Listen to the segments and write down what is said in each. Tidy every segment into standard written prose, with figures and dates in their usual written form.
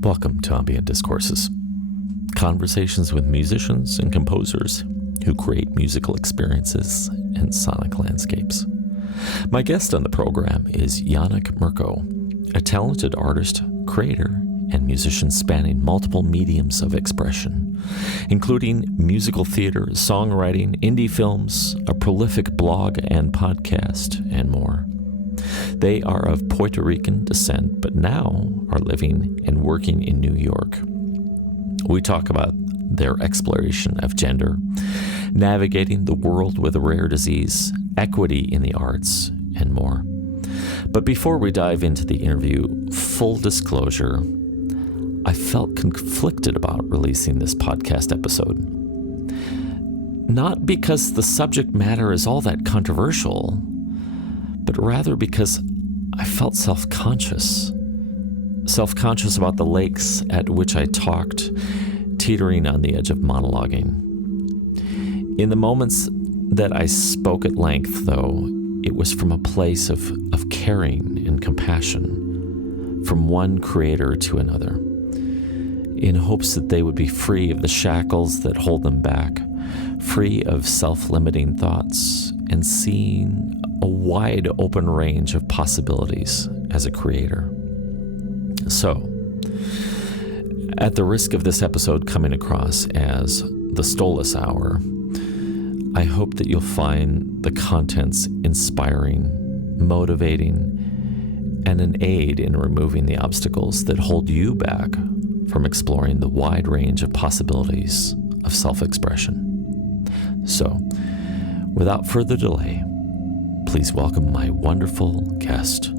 Welcome to Ambient Discourses, conversations with musicians and composers who create musical experiences and sonic landscapes. My guest on the program is Yannick Mirko, a talented artist, creator, and musician spanning multiple mediums of expression, including musical theater, songwriting, indie films, a prolific blog and podcast, and more. They are of Puerto Rican descent, but now are living and working in New York. We talk about their exploration of gender, navigating the world with a rare disease, equity in the arts, and more. But before we dive into the interview, full disclosure, I felt conflicted about releasing this podcast episode. Not because the subject matter is all that controversial, but rather because I felt self-conscious about the lakes at which I talked, teetering on the edge of monologuing. In the moments that I spoke at length, though, it was from a place of caring and compassion, from one creator to another, in hopes that they would be free of the shackles that hold them back, free of self-limiting thoughts, and seeing a wide open range of possibilities as a creator. So, at the risk of this episode coming across as the Stolace Hour, I hope that you'll find the contents inspiring, motivating, and an aid in removing the obstacles that hold you back from exploring the wide range of possibilities of self-expression. So, without further delay, please welcome my wonderful guest,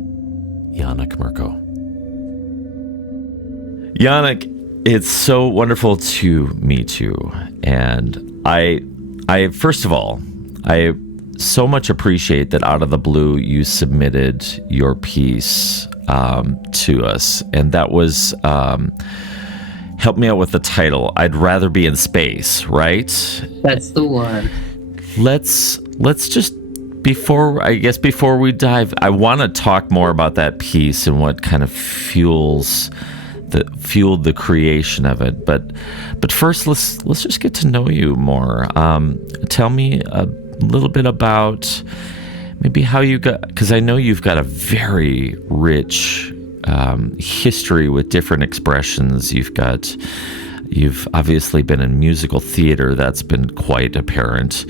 Yannick Mirko. Yannick, it's so wonderful to meet you. And I first of all, I so much appreciate that out of the blue you submitted your piece to us. And that was, help me out with the title, I'd Rather Be in Space, right? That's the one. Let's just, before we dive, I want to talk more about that piece and what kind of fueled the creation of it. But first, let's just get to know you more. Tell me a little bit about maybe how you got, because I know you've got a very rich history with different expressions. You've obviously been in musical theater. That's been quite apparent.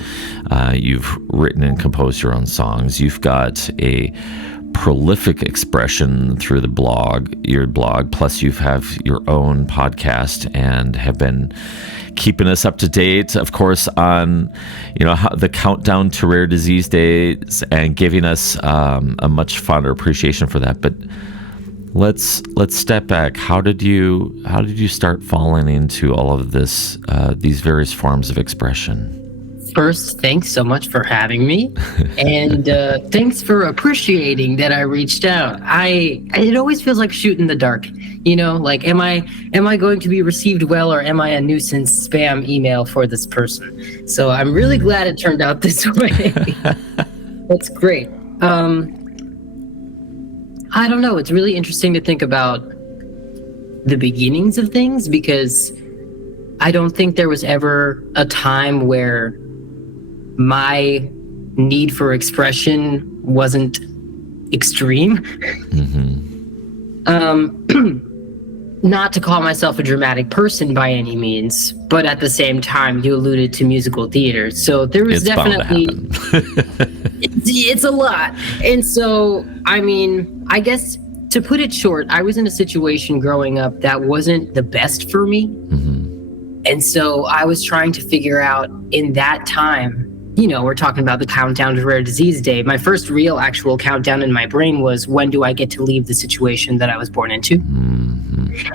You've written and composed your own songs. You've got a prolific expression through your blog, plus you have your own podcast and have been keeping us up to date, of course, on the countdown to rare disease days and giving us a much fonder appreciation for that. But let's step back. How did you start falling into all of this, these various forms of expression? First, thanks so much for having me, and thanks for appreciating that I reached out. It always feels like shooting the dark, like am I going to be received well, or am I a nuisance spam email for this person? So I'm really glad it turned out this way. That's great. I don't know. It's really interesting to think about the beginnings of things, because I don't think there was ever a time where my need for expression wasn't extreme. Not to call myself a dramatic person by any means, but at the same time, you alluded to musical theater. So there was definitely, it's a lot. And so, I guess to put it short, I was in a situation growing up that wasn't the best for me. And so I was trying to figure out in that time, we're talking about the countdown to rare disease day. My first real actual countdown in my brain was, when do I get to leave the situation that I was born into?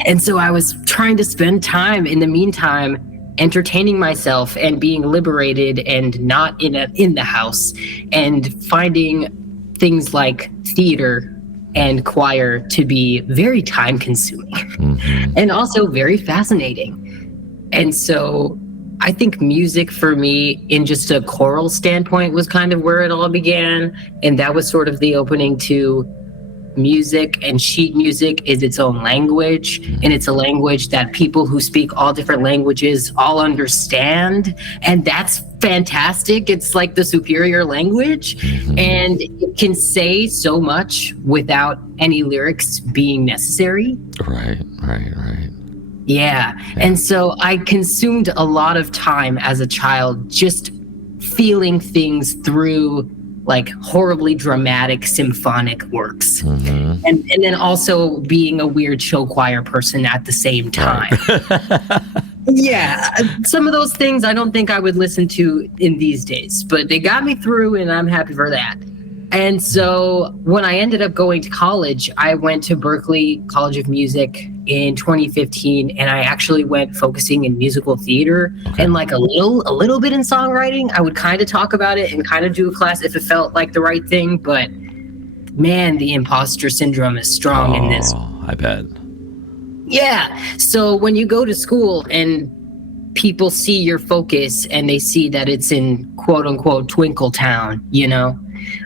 And so I was trying to spend time in the meantime entertaining myself and being liberated and not in the house, and finding things like theater and choir to be very time consuming and also very fascinating. And so I think music for me, in just a choral standpoint, was kind of where it all began. And that was sort of the opening to music and sheet music is its own language, and it's a language that people who speak all different languages all understand, and that's fantastic. It's like the superior language, and it can say so much without any lyrics being necessary. Right. Yeah. And so I consumed a lot of time as a child just feeling things through like horribly dramatic symphonic works, and then also being a weird show choir person at the same time. Right. Yeah, some of those things I don't think I would listen to in these days, but they got me through, and I'm happy for that. And so when I ended up going to college, I went to Berklee College of Music in 2015, and I actually went focusing in musical theater and like a little bit in songwriting. I would kind of talk about it and kind of do a class if it felt like the right thing, but man, the imposter syndrome is strong in this. I bet. Yeah. So when you go to school and people see your focus and they see that it's in quote unquote Twinkle Town, you know,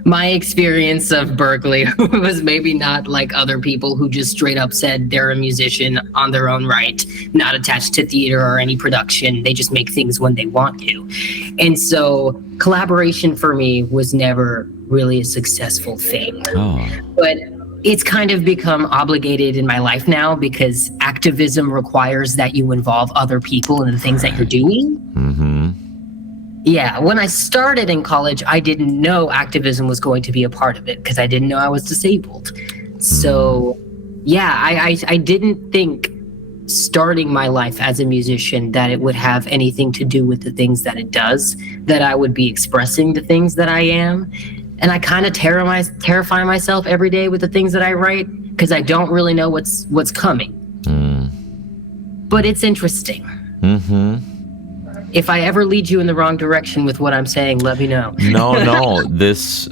my experience of Berklee was maybe not like other people who just straight up said they're a musician on their own right, not attached to theater or any production. They just make things when they want to. And so collaboration for me was never really a successful thing. But it's kind of become obligated in my life now because activism requires that you involve other people in the things that you're doing. Yeah, when I started in college, I didn't know activism was going to be a part of it because I didn't know I was disabled. So, yeah, I didn't think starting my life as a musician that it would have anything to do with the things that it does, that I would be expressing the things that I am. And I kind of terrify myself every day with the things that I write because I don't really know what's coming. But it's interesting. If I ever lead you in the wrong direction with what I'm saying, let me know. No. This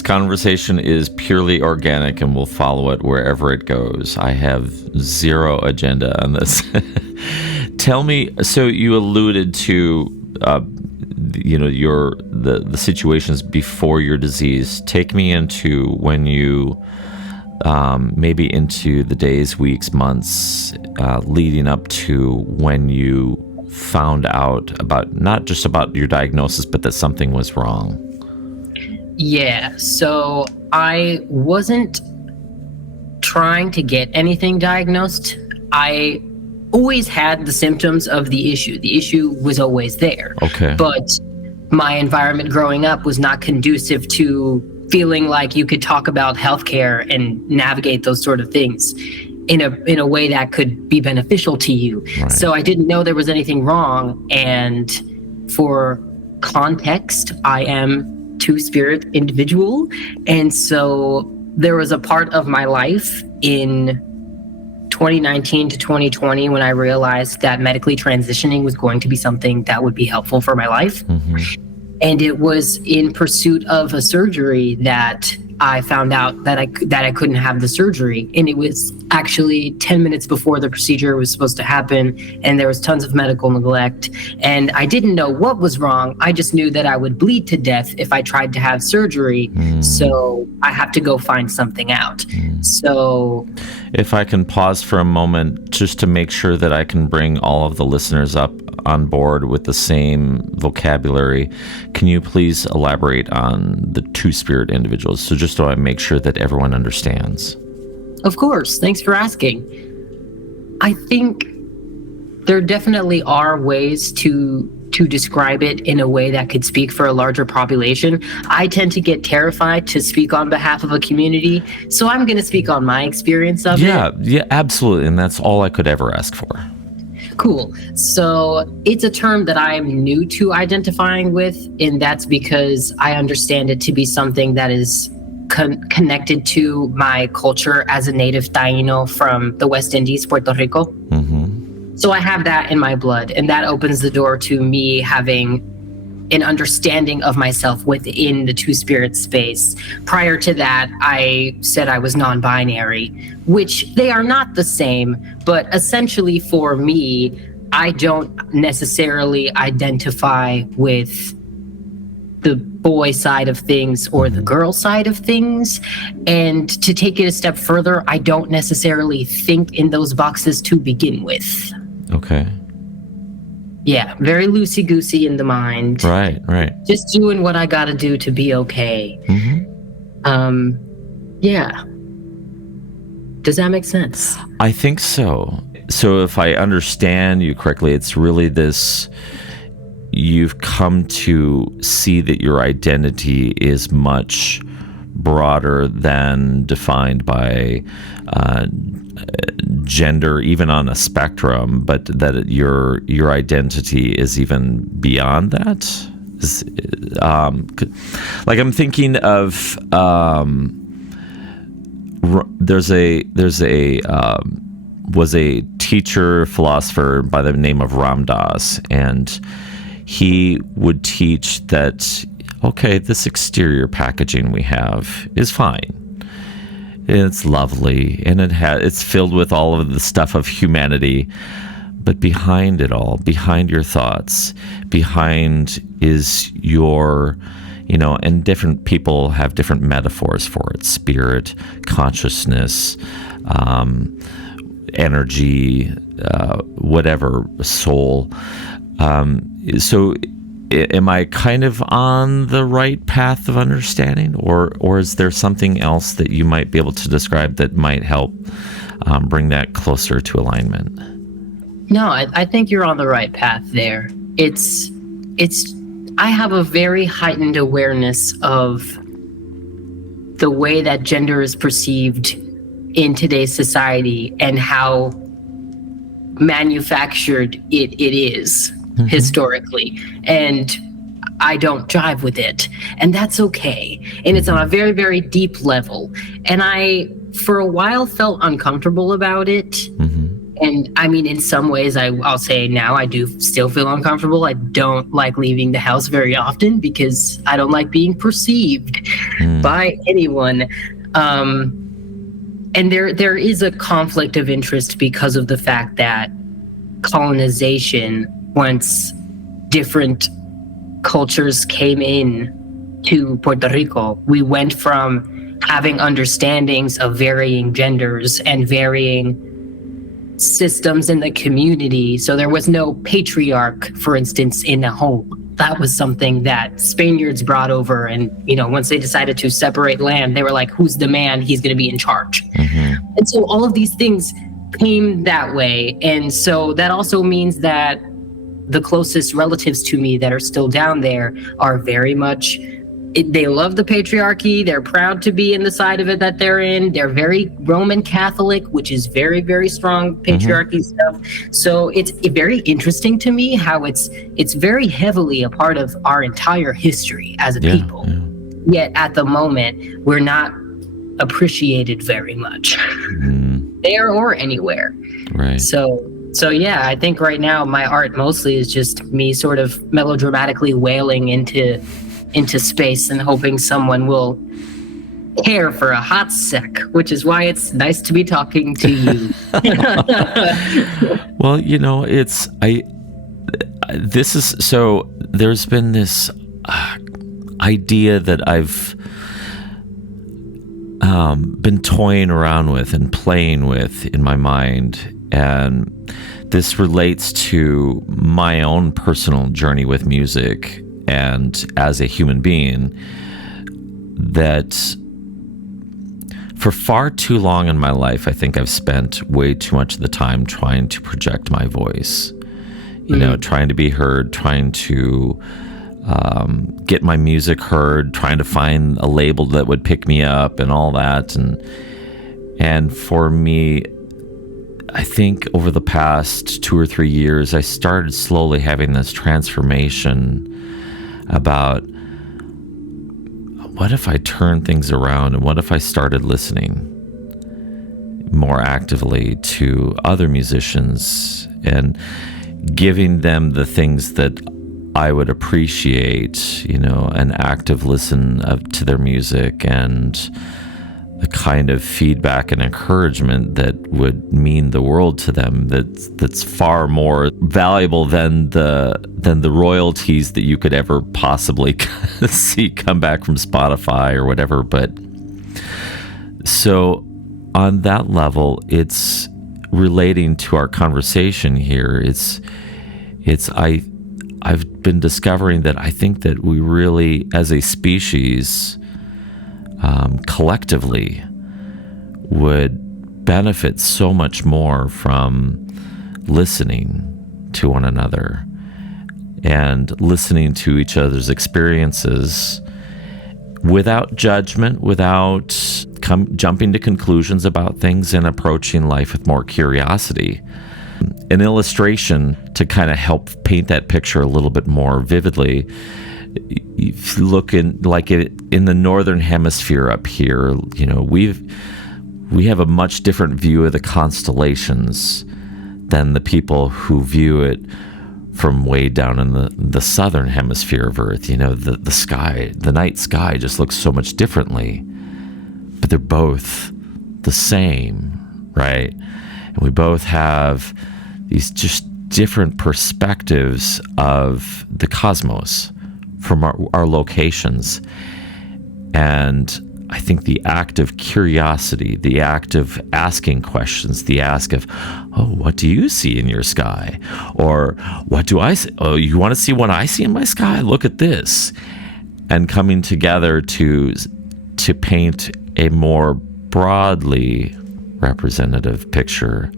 conversation is purely organic, and we'll follow it wherever it goes. I have zero agenda on this. Tell me. So you alluded to, the situations before your disease. Take me into when you, maybe into the days, weeks, months, leading up to when you found out about not just about your diagnosis, but that something was wrong. Yeah, so I wasn't trying to get anything diagnosed. I always had the symptoms of the issue. The issue was always there. Okay. But my environment growing up was not conducive to feeling like you could talk about healthcare and navigate those sort of things in a way that could be beneficial to you. Right. So I didn't know there was anything wrong. And for context, I am two-spirit individual. And so there was a part of my life in 2019 to 2020 when I realized that medically transitioning was going to be something that would be helpful for my life. And it was in pursuit of a surgery that I found out that I couldn't have the surgery. And it was actually 10 minutes before the procedure was supposed to happen, and there was tons of medical neglect. And I didn't know what was wrong. I just knew that I would bleed to death if I tried to have surgery. So I have to go find something out. So if I can pause for a moment just to make sure that I can bring all of the listeners up on board with the same vocabulary, can you please elaborate on the two-spirit individuals? So just so I make sure that everyone understands. Of course. Thanks for asking. I think there definitely are ways to describe it in a way that could speak for a larger population. I tend to get terrified to speak on behalf of a community, so I'm going to speak on my experience of it. Yeah, absolutely. And that's all I could ever ask for. Cool. So it's a term that I'm new to identifying with, and that's because I understand it to be something that is connected to my culture as a native Taino from the West Indies, Puerto Rico. So I have that in my blood, and that opens the door to me having an understanding of myself within the two-spirit space. Prior to that, I said I was non-binary, which they are not the same, but essentially for me, I don't necessarily identify with the boy side of things or the girl side of things. And to take it a step further, I don't necessarily think in those boxes to begin with. Okay. Yeah, very loosey-goosey in the mind. Right. Just doing what I gotta do to be okay. Yeah. Does that make sense? I think so. So if I understand you correctly, it's really this, you've come to see that your identity is much broader than defined by gender, even on a spectrum, but that your identity is even beyond that. Like I'm thinking of was a teacher philosopher by the name of Ram Dass, and he would teach that, okay, this exterior packaging we have is fine. It's lovely, and it's filled with all of the stuff of humanity. But behind it all, behind your thoughts, behind is your, and different people have different metaphors for it: spirit, consciousness, energy, whatever, soul. So am I kind of on the right path of understanding, or is there something else that you might be able to describe that might help bring that closer to alignment? No, I think you're on the right path there. I have a very heightened awareness of the way that gender is perceived in today's society and how manufactured it is historically. And I don't jive with it. And that's okay. And it's on a very, very deep level. And I, for a while, felt uncomfortable about it. And I mean, in some ways, I'll say now I do still feel uncomfortable. I don't like leaving the house very often because I don't like being perceived by anyone. And there is a conflict of interest because of the fact that colonization, once different cultures came in to Puerto Rico, we went from having understandings of varying genders and varying systems in the community. So there was no patriarch, for instance, in a home. That was something that Spaniards brought over. And, once they decided to separate land, they were like, who's the man? He's going to be in charge. And so all of these things came that way. And so that also means that the closest relatives to me that are still down there are very much, they love the patriarchy. They're proud to be in the side of it that they're in. They're very Roman Catholic, which is very, very strong patriarchy stuff. So it's very interesting to me how it's very heavily a part of our entire history as a people. Yet at the moment, we're not appreciated very much there or anywhere. Right. So yeah, I think right now my art mostly is just me sort of melodramatically wailing into space and hoping someone will care for a hot sec, which is why it's nice to be talking to you. Well, there's been this idea that I've been toying around with and playing with in my mind, and this relates to my own personal journey with music and as a human being, that for far too long in my life, I think I've spent way too much of the time trying to project my voice, trying to be heard, trying to get my music heard, trying to find a label that would pick me up and all that. And for me, I think over the past 2 or 3 years, I started slowly having this transformation about what if I turned things around, and what if I started listening more actively to other musicians and giving them the things that I would appreciate, an active listen to their music and the kind of feedback and encouragement that would mean the world to them, that's far more valuable than the royalties that you could ever possibly see come back from Spotify or whatever. But so on that level, it's relating to our conversation here. I've been discovering that I think that we really, as a species, collectively, would benefit so much more from listening to one another and listening to each other's experiences without judgment, without jumping to conclusions about things, and approaching life with more curiosity. An illustration to kind of help paint that picture a little bit more vividly. If you look in the northern hemisphere up here, we have a much different view of the constellations than the people who view it from way down in the southern hemisphere of Earth. The sky, the night sky, just looks so much differently, but they're both the same, right? And we both have these just different perspectives of the cosmos from our locations. And I think the act of curiosity, the act of asking questions, the ask of, oh, what do you see in your sky? Or what do I see? Oh, you want to see what I see in my sky? Look at this. And coming together to paint a more broadly representative picture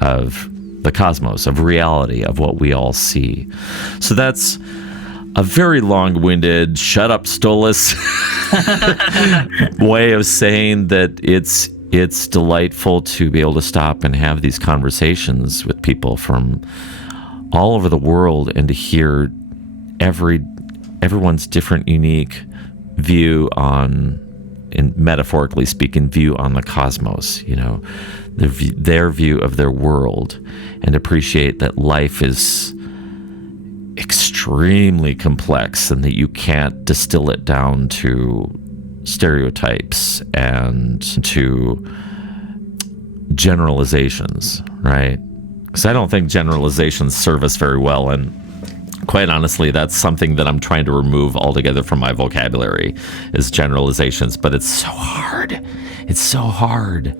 of the cosmos, of reality, of what we all see. So that's a very long-winded, shut up, Stolace way of saying that it's delightful to be able to stop and have these conversations with people from all over the world, and to hear everyone's different, unique view on, and metaphorically speaking, view on the cosmos, their view of their world, and appreciate that life is extremely complex and that you can't distill it down to stereotypes and to generalizations, right? Because I don't think generalizations serve us very well, and quite honestly, that's something that I'm trying to remove altogether from my vocabulary, is generalizations. But it's so hard. It's so hard.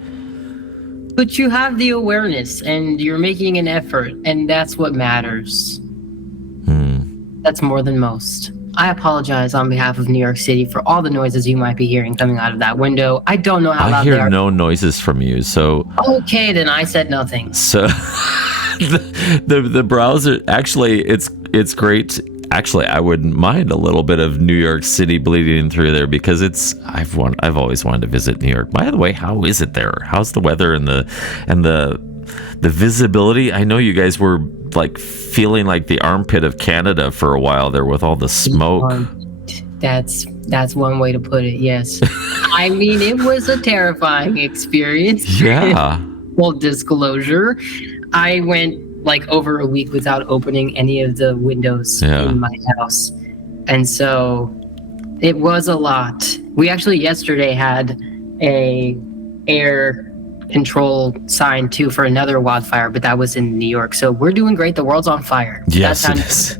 But you have the awareness, and you're making an effort, and that's what matters. That's more than most. I apologize on behalf of New York City for all the noises you might be hearing coming out of that window. I don't know how loud they are. I hear no noises from you, so... Okay, then I said nothing. So, the browser, actually, it's great. Actually, I wouldn't mind a little bit of New York City bleeding through there, because I've always wanted to visit New York. By the way, how is it there? How's the weather and the visibility? I know you guys were like feeling like the armpit of Canada for a while there with all the smoke. That's one way to put it, yes. I mean, it was a terrifying experience. Yeah. Full disclosure, I went like over a week without opening any of the windows in my house. And so it was a lot. We actually yesterday had a air control sign too for another wildfire, but that was in New York. So we're doing great. The world's on fire. Yes, it is.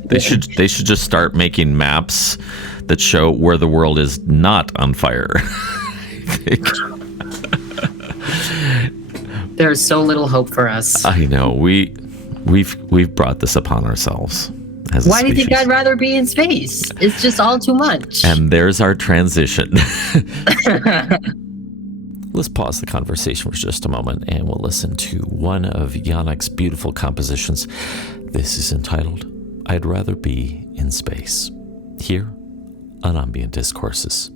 They should just start making maps that show where the world is not on fire. There's so little hope for us. I know. We've brought this upon ourselves. Why do you think I'd rather be in space? It's just all too much. And there's our transition. Let's pause the conversation for just a moment, and we'll listen to one of Yannick's beautiful compositions. This is entitled, I'd Rather Be in Space, here on Ambient Discourses.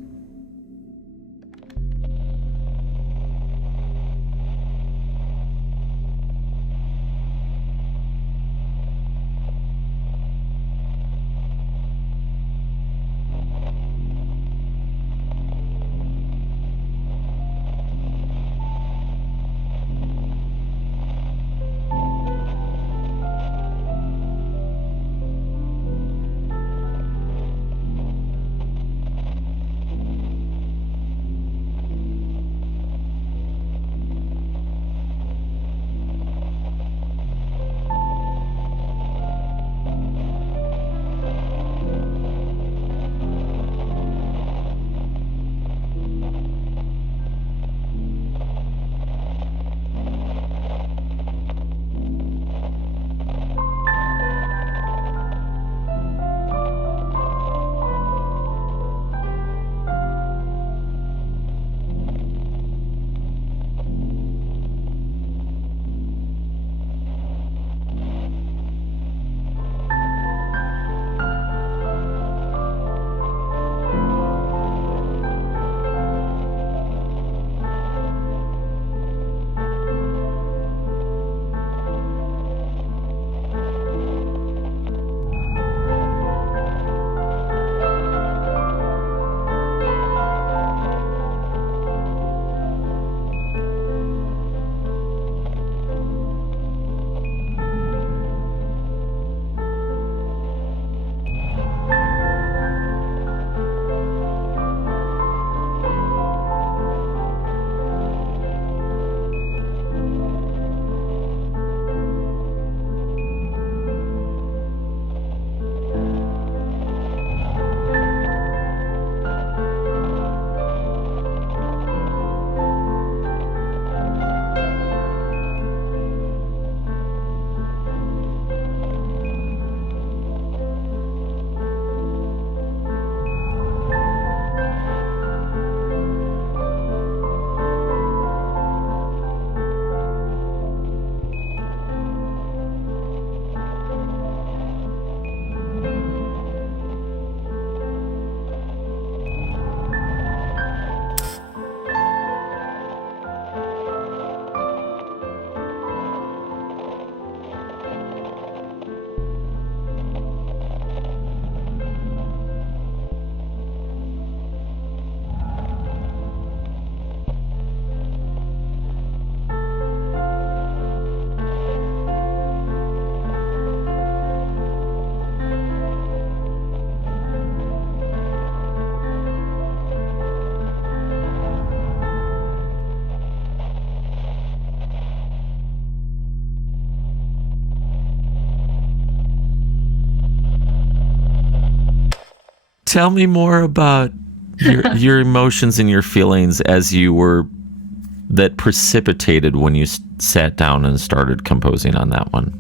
tell me more about your emotions and your feelings that precipitated when you sat down and started composing on that one.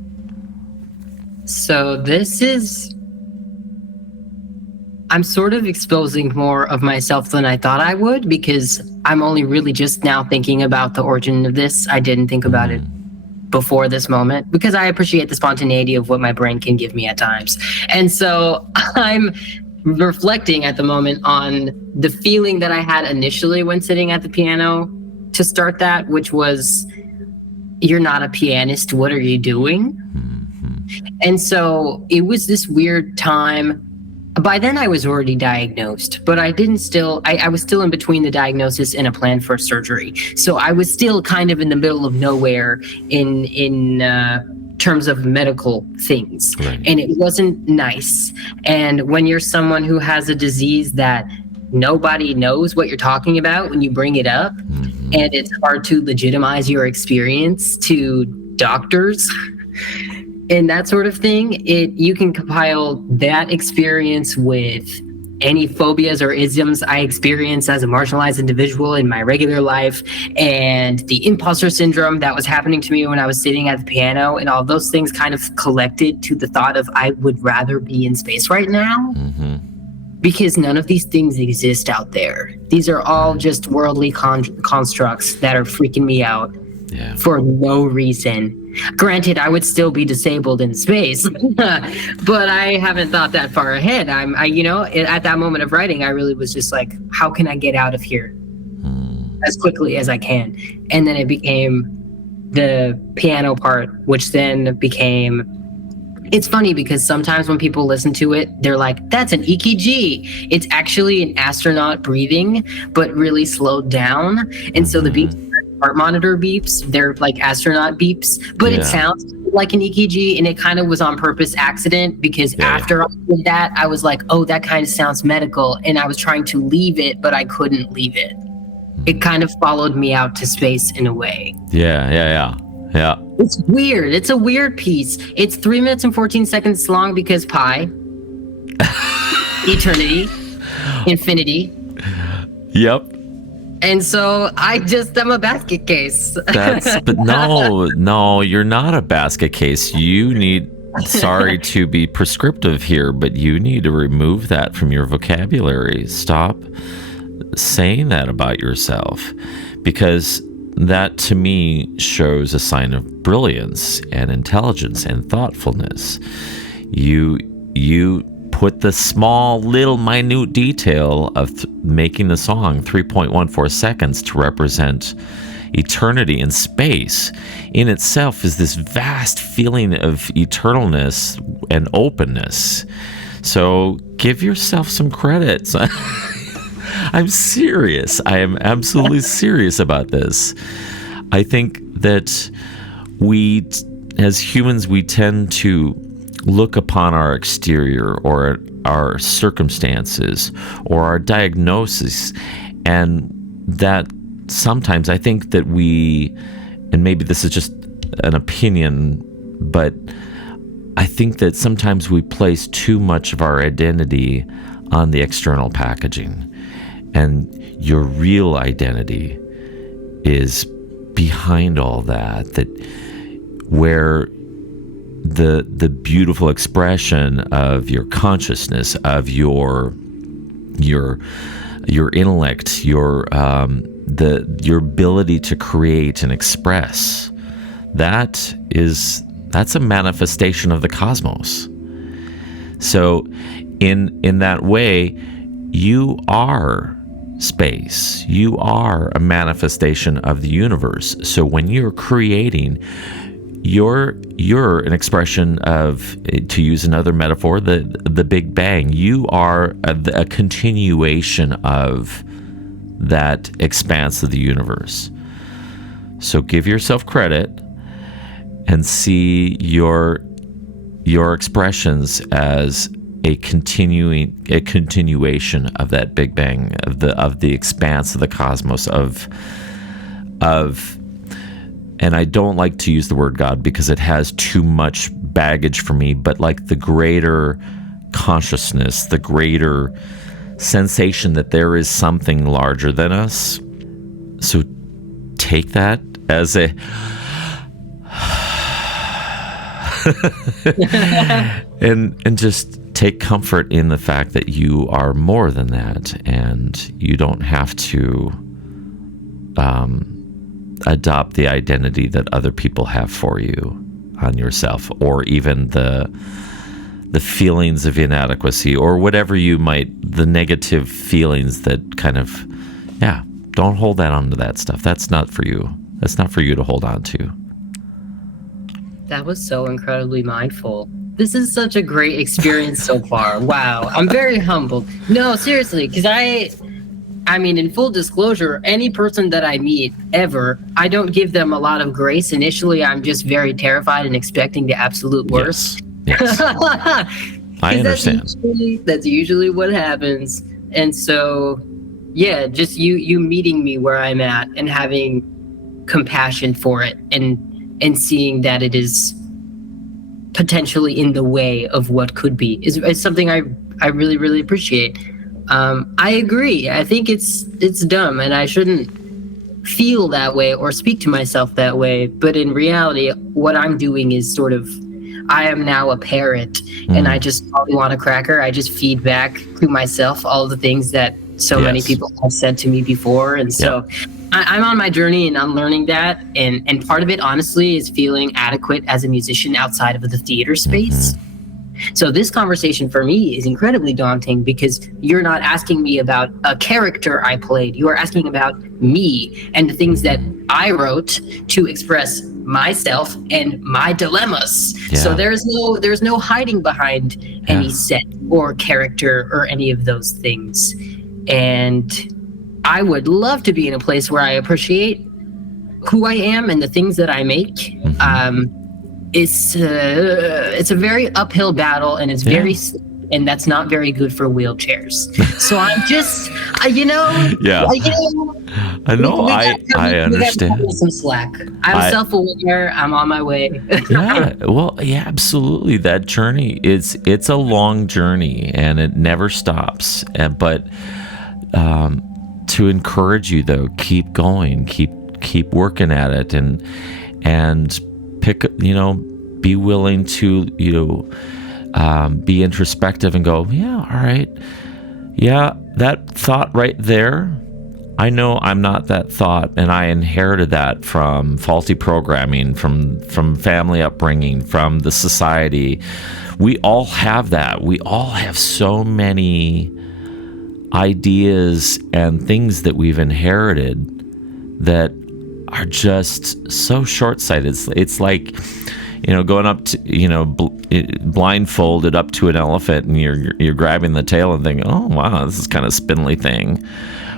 So I'm sort of exposing more of myself than I thought I would, because I'm only really just now thinking about the origin of this. I didn't think about it before this moment, because I appreciate the spontaneity of what my brain can give me at times. And so I'm reflecting at the moment on the feeling that I had initially when sitting at the piano to start that, which was, you're not a pianist, what are you doing? Mm-hmm. And so it was this weird time. By then I was already diagnosed, but I was still in between the diagnosis and a plan for surgery. So I was still kind of in the middle of nowhere in terms of medical things. Right. And it wasn't nice. And when you're someone who has a disease that nobody knows what you're talking about when you bring it up, mm-hmm. and it's hard to legitimize your experience to doctors and that sort of thing, you can compile that experience with any phobias or isms I experience as a marginalized individual in my regular life, and the imposter syndrome that was happening to me when I was sitting at the piano, and all those things kind of collected to the thought of, I would rather be in space right now. Mm-hmm. Because none of these things exist out there. These are all just worldly constructs that are freaking me out for no reason. Granted, I would still be disabled in space, but I haven't thought that far ahead. At that moment of writing, I really was just like, how can I get out of here as quickly as I can? And then it became the piano part, which then became... It's funny because sometimes when people listen to it, they're like, that's an EKG. It's actually an astronaut breathing, but really slowed down. And so the beeps, heart monitor beeps, they're like astronaut beeps, but it sounds like an EKG. And it kind of was on purpose accident, because after I did that, I was like, oh, that kind of sounds medical. And I was trying to leave it, but I couldn't leave it. It kind of followed me out to space in a way. Yeah. It's weird. It's a weird piece. It's 3 minutes and 14 seconds long because pi, eternity, infinity. Yep. And so I'm a basket case. But no, you're not a basket case. Sorry to be prescriptive here, but you need to remove that from your vocabulary. Stop saying that about yourself, because that to me shows a sign of brilliance and intelligence and thoughtfulness. You put the small little minute detail of making the song 3.14 seconds to represent eternity and space in itself is this vast feeling of eternalness and openness. So give yourself some credit. I'm serious. I am absolutely serious about this. I think that we, as humans, we tend to look upon our exterior or our circumstances or our diagnosis, and that sometimes I think that we, and maybe this is just an opinion, but I think that sometimes we place too much of our identity on the external packaging. And your real identity is behind all that where the beautiful expression of your consciousness, of your intellect, your ability to create and express, that's a manifestation of the cosmos. So in that way, you are space. You are a manifestation of the universe. So when you're creating, you're an expression of, to use another metaphor, the Big Bang. You are a continuation of that expanse of the universe. So give yourself credit and see your expressions as a continuation of that Big Bang, of the expanse of the cosmos, of and I don't like to use the word God because it has too much baggage for me, but like the greater consciousness, the greater sensation that there is something larger than us. So take that as a and just take comfort in the fact that you are more than that, and you don't have to adopt the identity that other people have for you on yourself, or even the feelings of inadequacy, or whatever the negative feelings that kind of, don't hold that onto that stuff. That's not for you. That's not for you to hold on to. That was so incredibly mindful. This is such a great experience so far. Wow. I'm very humbled. No, seriously, because I mean, in full disclosure, any person that I meet ever, I don't give them a lot of grace. Initially, I'm just very terrified and expecting the absolute worst. Yes. I understand. That's usually what happens. And so, yeah, just you meeting me where I'm at and having compassion for it and seeing that it is potentially in the way of what could be is something I really, really appreciate. I agree. I think it's dumb, and I shouldn't feel that way or speak to myself that way. But in reality, what I'm doing is sort of, I am now a parent, and I just probably want a cracker. I just feed back to myself all the things that so many people have said to me before. And so I'm on my journey and I'm learning that. And part of it, honestly, is feeling adequate as a musician outside of the theater space. So this conversation for me is incredibly daunting, because you're not asking me about a character I played. You are asking about me and the things that I wrote to express myself and my dilemmas. So there's no hiding behind any set or character or any of those things. And I would love to be in a place where I appreciate who I am and the things that I make. It's a very uphill battle, and it's very, and that's not very good for wheelchairs. So I'm just, I know. I understand. Some slack. I'm self-aware. I'm on my way. Absolutely. That journey it's a long journey, and it never stops. But to encourage you, though, keep going, keep working at it, and pick, be willing to, be introspective and go, all right. Yeah, that thought right there, I know I'm not that thought, and I inherited that from faulty programming, from family upbringing, from the society. We all have that. We all have so many ideas and things that we've inherited that are just so short-sighted. It's like, going up to, blindfolded up to an elephant, and you're grabbing the tail and thinking, oh wow, this is kind of spindly thing,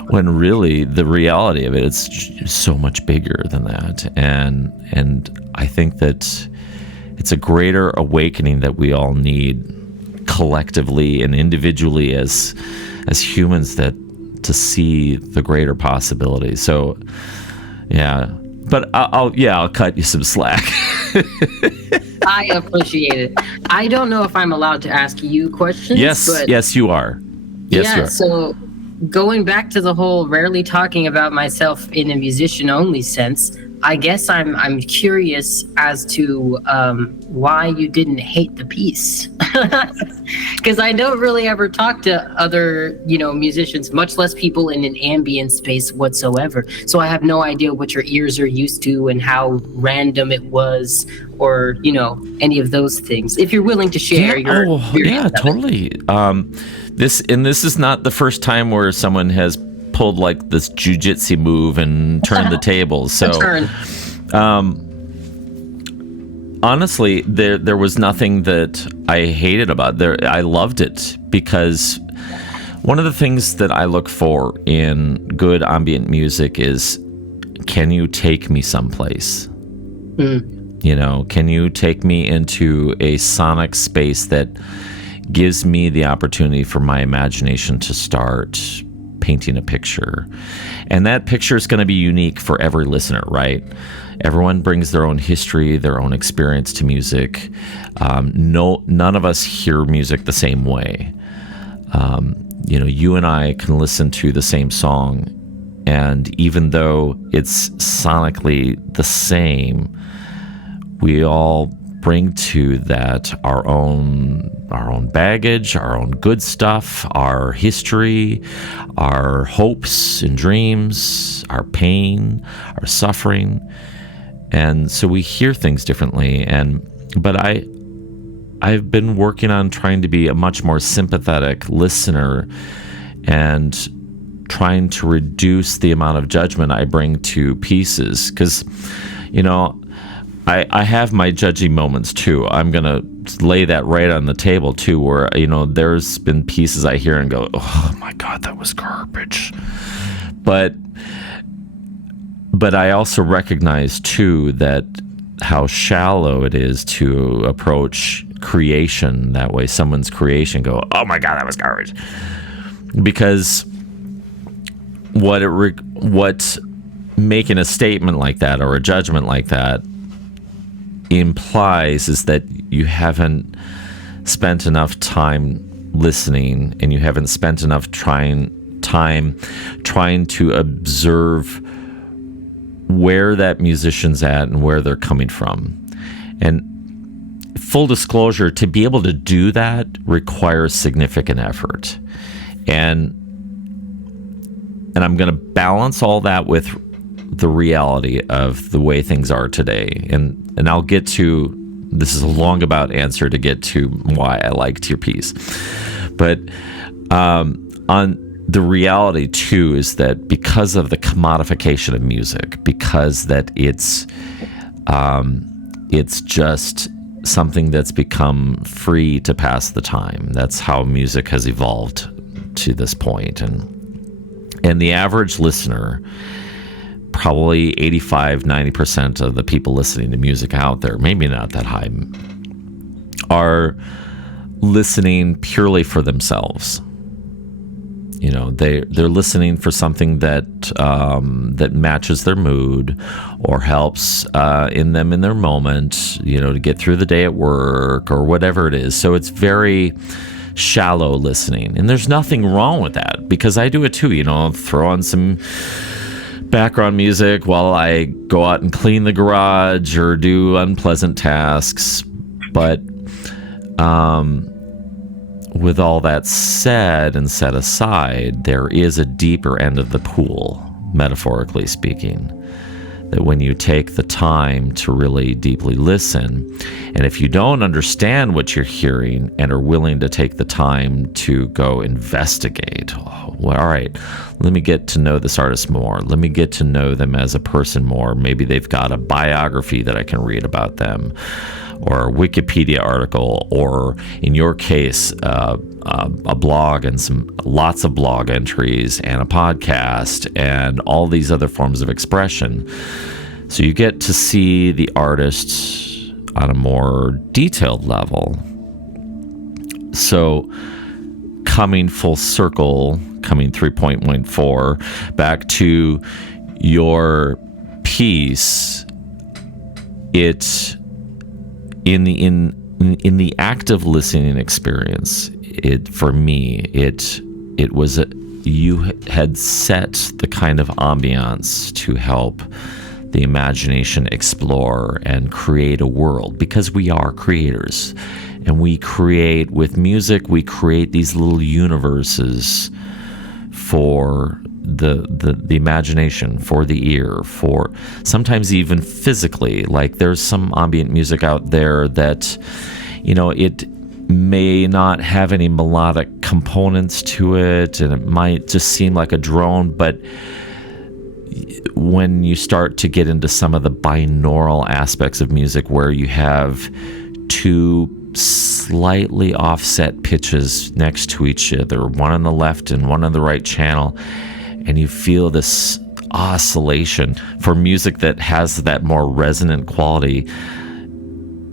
when really the reality of it's so much bigger than that. And I think that it's a greater awakening that we all need collectively and individually as humans, that to see the greater possibility. So but I'll cut you some slack. I appreciate it. I don't know if I'm allowed to ask you questions. Yes, you are. You are. So going back to the whole rarely talking about myself in a musician-only sense, I guess I'm curious as to why you didn't hate the piece. Because I don't really ever talk to other, musicians, much less people in an ambient space whatsoever. So I have no idea what your ears are used to and how random it was, or, any of those things. If you're willing to share totally. This is not the first time where someone has pulled like this jujitsu move and turned the tables. So honestly, there was nothing that I hated about it. I loved it, because one of the things that I look for in good ambient music is, can you take me someplace? Can you take me into a sonic space that gives me the opportunity for my imagination to start painting a picture? And that picture is going to be unique for every listener, right? Everyone brings their own history, their own experience to music. None of us hear music the same way. You and I can listen to the same song, and even though it's sonically the same, we all bring to that our own baggage, our own good stuff, our history, our hopes and dreams, our pain, our suffering. And so we hear things differently. But I've been working on trying to be a much more sympathetic listener and trying to reduce the amount of judgment I bring to pieces. Because, I have my judgy moments too. I'm going to lay that right on the table too, where, there's been pieces I hear and go, oh my God, that was garbage. But I also recognize too that how shallow it is to approach creation that way. Someone's creation, go, oh my God, that was garbage. Because what making a statement like that or a judgment like that implies is that you haven't spent enough time listening, and you haven't spent enough time trying to observe where that musician's at and where they're coming from. And full disclosure, to be able to do that requires significant effort. And I'm going to balance all that with the reality of the way things are today. And I'll get to, this is a long about answer to get to why I liked your piece. But on the reality too is that because of the commodification of music, because that it's just something that's become free to pass the time. That's how music has evolved to this point. And the average listener, probably 85-90% of the people listening to music out there, maybe not that high, are listening purely for themselves. They're listening for something that matches their mood or helps in their moment, to get through the day at work or whatever it is. So it's very shallow listening, and there's nothing wrong with that, because I do it too. Throw on some background music while I go out and clean the garage or do unpleasant tasks. But with all that said and set aside, there is a deeper end of the pool, metaphorically speaking, that when you take the time to really deeply listen, and if you don't understand what you're hearing and are willing to take the time to go investigate, all right, let me get to know this artist more. Let me get to know them as a person more. Maybe they've got a biography that I can read about them, or a Wikipedia article, or in your case, a blog and lots of blog entries and a podcast and all these other forms of expression. So you get to see the artist on a more detailed level. So coming full circle, coming 3.14 back to your piece, in the active listening experience, for me, it was you had set the kind of ambiance to help the imagination explore and create a world, because we are creators, and we create with music. We create these little universes for the imagination, for the ear, for sometimes even physically. Like there's some ambient music out there that, it may not have any melodic components to it, and it might just seem like a drone, but when you start to get into some of the binaural aspects of music, where you have two slightly offset pitches next to each other, one on the left and one on the right channel, and you feel this oscillation for music that has that more resonant quality,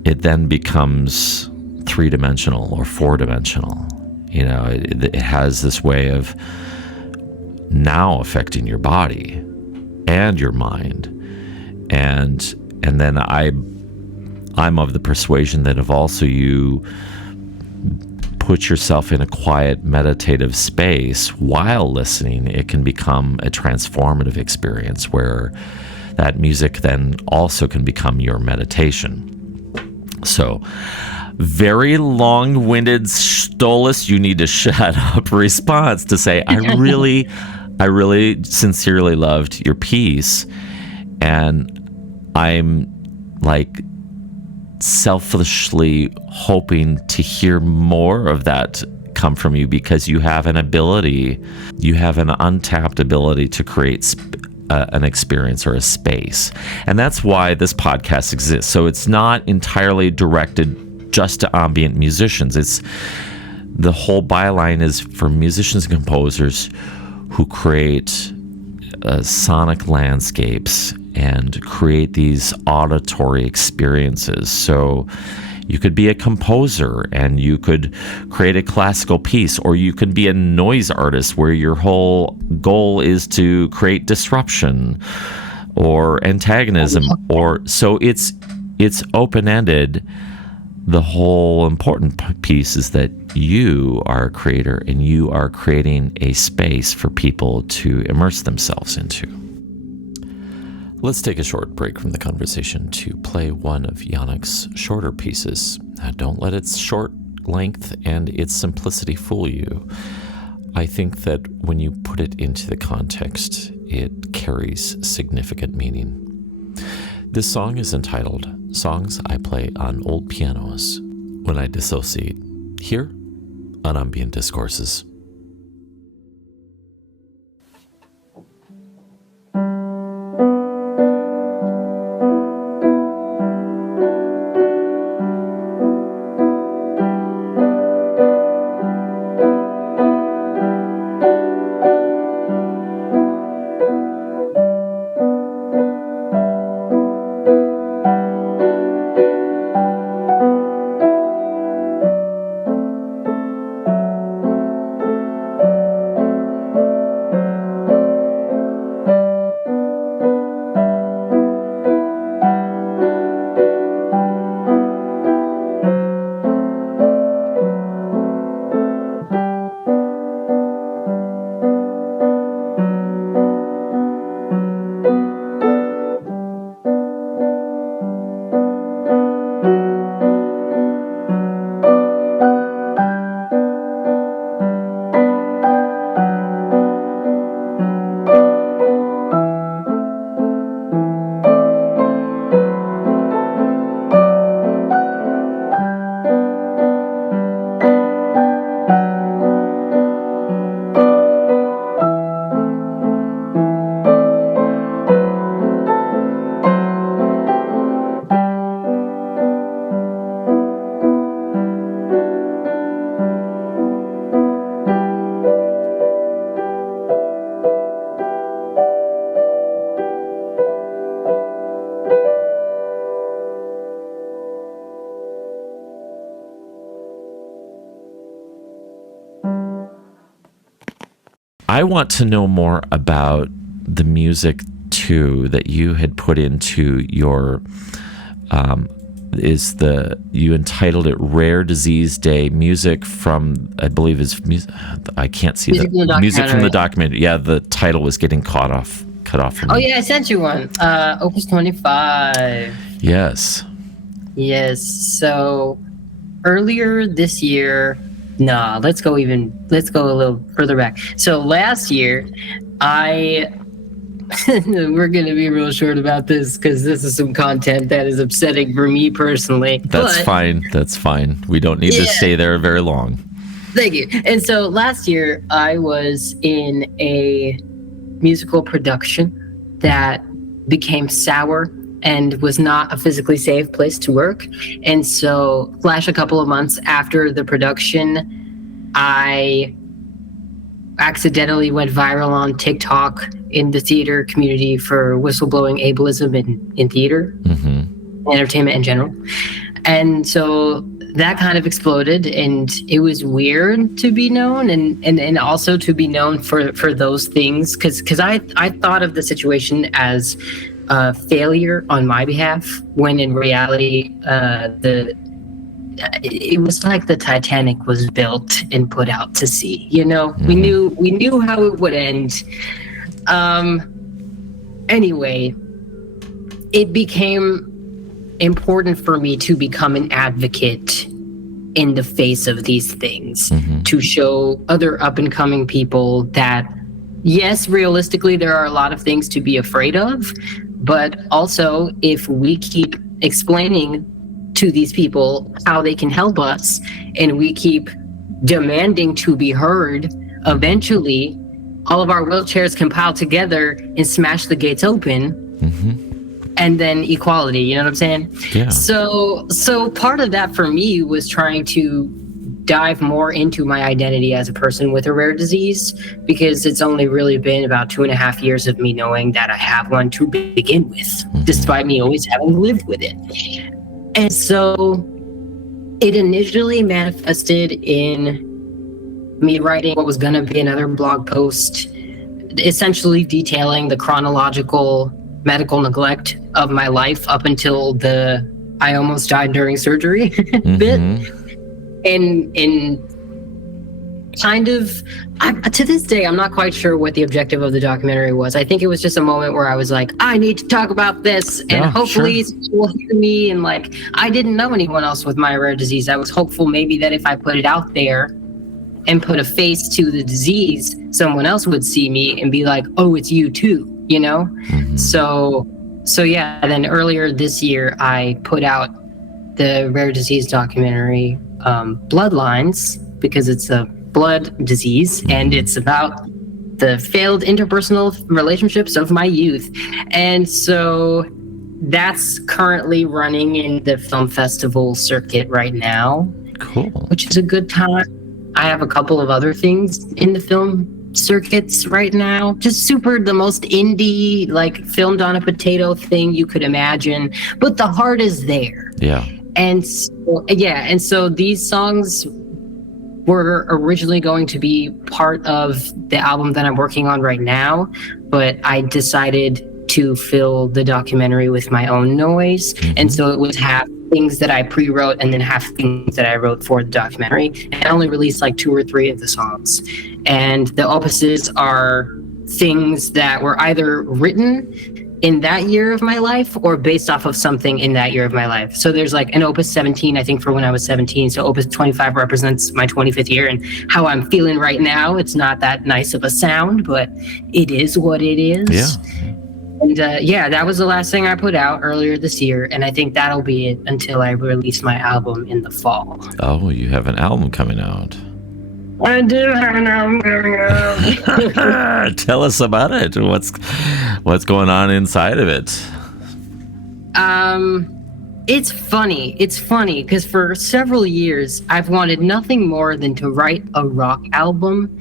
it then becomes three-dimensional or four-dimensional. It has this way of now affecting your body and your mind. And then I'm of the persuasion that if also you put yourself in a quiet meditative space while listening, it can become a transformative experience where that music then also can become your meditation. So, very long-winded Stolace, you need to shut up response to say, I really sincerely loved your piece, and I'm like selfishly hoping to hear more of that come from you, because you have an untapped ability to create an experience or a space. And that's why this podcast exists. So it's not entirely directed just to ambient musicians. It's the whole byline is for musicians and composers who create sonic landscapes and create these auditory experiences. So you could be a composer and you could create a classical piece, or you can be a noise artist where your whole goal is to create disruption or antagonism, or so it's open-ended. The whole important piece is that you are a creator and you are creating a space for people to immerse themselves into. Let's take a short break from the conversation to play one of Yannick's shorter pieces. Don't let its short length and its simplicity fool you. I think that when you put it into the context, it carries significant meaning. This song is entitled Songs I Play on Old Pianos When I Dissociate, here on Ambient Discourses. I want to know more about the music too that you had put into your you entitled it Rare Disease Day, music from, I believe is I can't see the music from the documentary. Yeah, the title was getting cut off from me. Yeah, I sent you one. Opus 25. Yes. So earlier this year, let's go a little further back. So last year, we're going to be real short about this because this is some content that is upsetting for me personally. That's fine. We don't need to stay there very long. Thank you. And so last year, I was in a musical production that became sour and was not a physically safe place to work. And so, a couple of months after the production, I accidentally went viral on TikTok in the theater community for whistleblowing ableism in theater, entertainment in general. And so that kind of exploded, and it was weird to be known and also to be known for those things, because I thought of the situation as a failure on my behalf, when in reality it was like the Titanic was built and put out to sea. You know, Mm-hmm. we knew how it would end. Anyway, it became important for me to become an advocate in the face of these things, Mm-hmm. to show other up and coming people that, yes, realistically, there are a lot of things to be afraid of, but also if we keep explaining to these people how they can help us and we keep demanding to be heard, eventually all of our wheelchairs can pile together and smash the gates open. Mm-hmm. And then equality, you know what I'm saying? Yeah. So part of that for me was trying to dive more into my identity as a person with a rare disease, because it's only really been about 2.5 years of me knowing that I have one to begin with, Mm-hmm. despite me always having lived with it. And so it initially manifested in me writing what was going to be another blog post, essentially detailing the chronological medical neglect of my life up until the I almost died during surgery bit. And kind of, to this day, I'm not quite sure what the objective of the documentary was. I think it was just a moment where I was like, I need to talk about this, and hopefully someone will hear me. And like, I didn't know anyone else with my rare disease. I was hopeful maybe that if I put it out there and put a face to the disease, someone else would see me and be like, oh, it's you too, you know? Mm-hmm. So yeah, then earlier this year, I put out the rare disease documentary, Bloodlines, because it's a blood disease, and it's about the failed interpersonal relationships of my youth. And so that's currently running in the film festival circuit right now. Cool. Which is a good time. I have a couple of other things in the film circuits right now. Just super the most indie, like filmed on a potato thing you could imagine. But the heart is there. Yeah. And so these songs were originally going to be part of the album that I'm working on right now, but I decided to fill the documentary with my own noise. Mm-hmm. And so it was half things that I pre-wrote and then half things that I wrote for the documentary. And I only released like 2 or 3 of the songs. And the opuses are things that were either written in that year of my life or based off of something in that year of my life. So there's like an Opus 17, I think, for when I was 17. So Opus 25 represents my 25th year and how I'm feeling right now. It's not that nice of a sound, but it is what it is. Yeah. And that was the last thing I put out earlier this year. And I think that'll be it until I release my album in the fall. Oh, you have an album coming out. I do have an album coming out. Tell us about it. What's going on inside of it? It's funny. It's funny because for several years I've wanted nothing more than to write a rock album.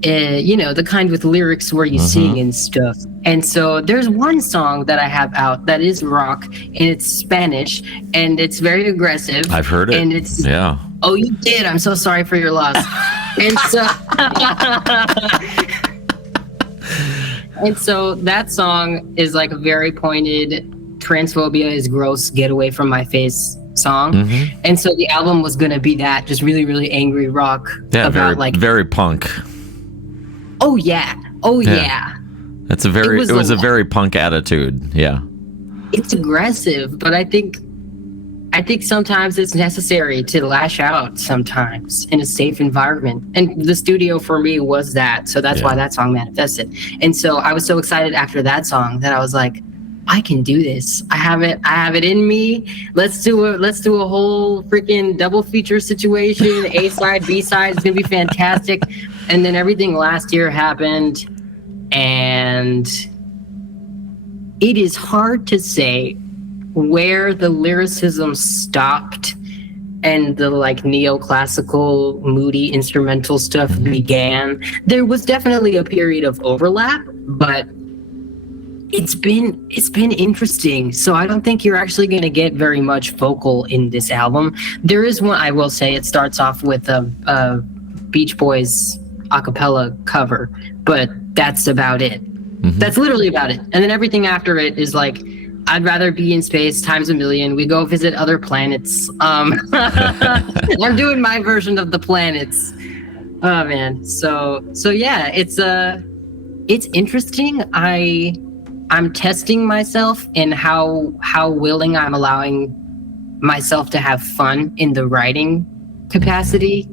The kind with lyrics where you sing and stuff. And so there's one song that I have out that is rock, and it's Spanish, and it's very aggressive. I've heard it. And it's yeah. Oh, you did. I'm so sorry for your loss. And so that song is like a very pointed transphobia is gross, get away from my face song. Mm-hmm. And so the album was going to be that, just really, really angry rock. Yeah, about very punk. Oh yeah. That's it was a very punk attitude. Yeah. It's aggressive, but I think sometimes it's necessary to lash out sometimes in a safe environment. And the studio for me was that. So that's why that song manifested. And so I was so excited after that song that I was like, I can do this. I have it in me. Let's do a whole freaking double feature situation. A side, B side. It's gonna be fantastic. And then everything last year happened, and it is hard to say where the lyricism stopped and the like neoclassical moody instrumental stuff began. There was definitely a period of overlap, but it's been interesting. So I don't think you're actually going to get very much vocal in this album. There is one, I will say, it starts off with a Beach Boys a cappella cover, but that's about it. Mm-hmm. That's literally about it. And then everything after it is like I'd rather be in space times a million. We go visit other planets. I'm doing my version of the planets. Oh man. So yeah, it's interesting. I'm testing myself in how willing I'm allowing myself to have fun in the writing capacity.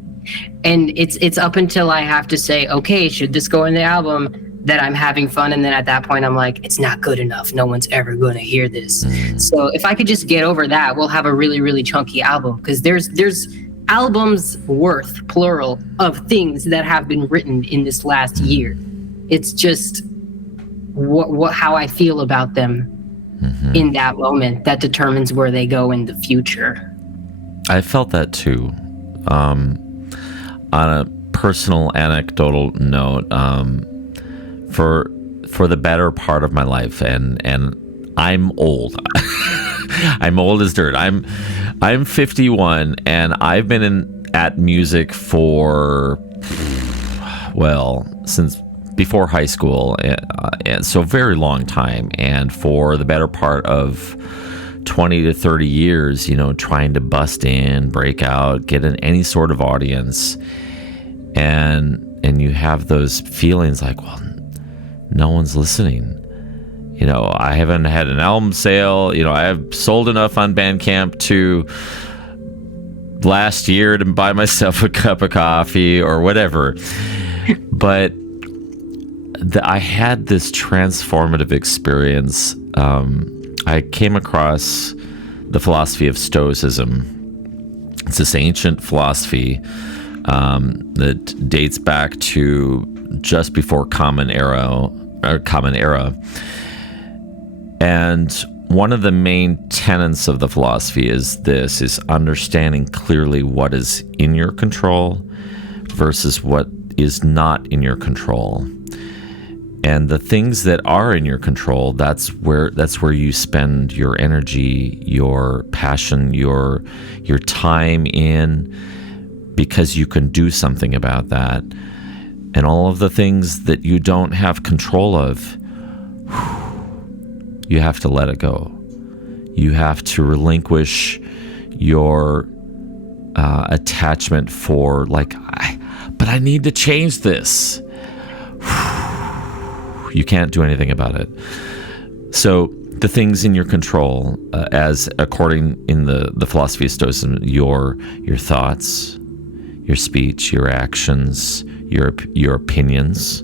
And it's up until I have to say, okay, should this go in the album, that I'm having fun. And then at that point, I'm like, it's not good enough. No one's ever going to hear this. So if I could just get over that, we'll have a really, really chunky album. Because there's albums worth, plural, of things that have been written in this last year. It's just how I feel about them in that moment that determines where they go in the future. I felt that too. On a personal anecdotal note, for the better part of my life, and I'm old. I'm old as dirt. I'm 51, and I've been at music for, well, since before high school, and so very long time, and for the better part of 20 to 30 years, trying to bust in, break out, get in any sort of audience, and you have those feelings like, well, no one's listening. I haven't had an album sale. I have sold enough on Bandcamp to last year to buy myself a cup of coffee or whatever. But I had this transformative experience. I came across the philosophy of Stoicism. It's this ancient philosophy that dates back to just before Common Era. And one of the main tenets of the philosophy is understanding clearly what is in your control versus what is not in your control. And the things that are in your control, that's where you spend your energy, your passion, your time in, because you can do something about that. And all of the things that you don't have control of, you have to let it go. You have to relinquish your attachment for, but I need to change this. You can't do anything about it. So the things in your control, as according in the philosophy of Stoicism, your thoughts, your speech, your actions, your opinions,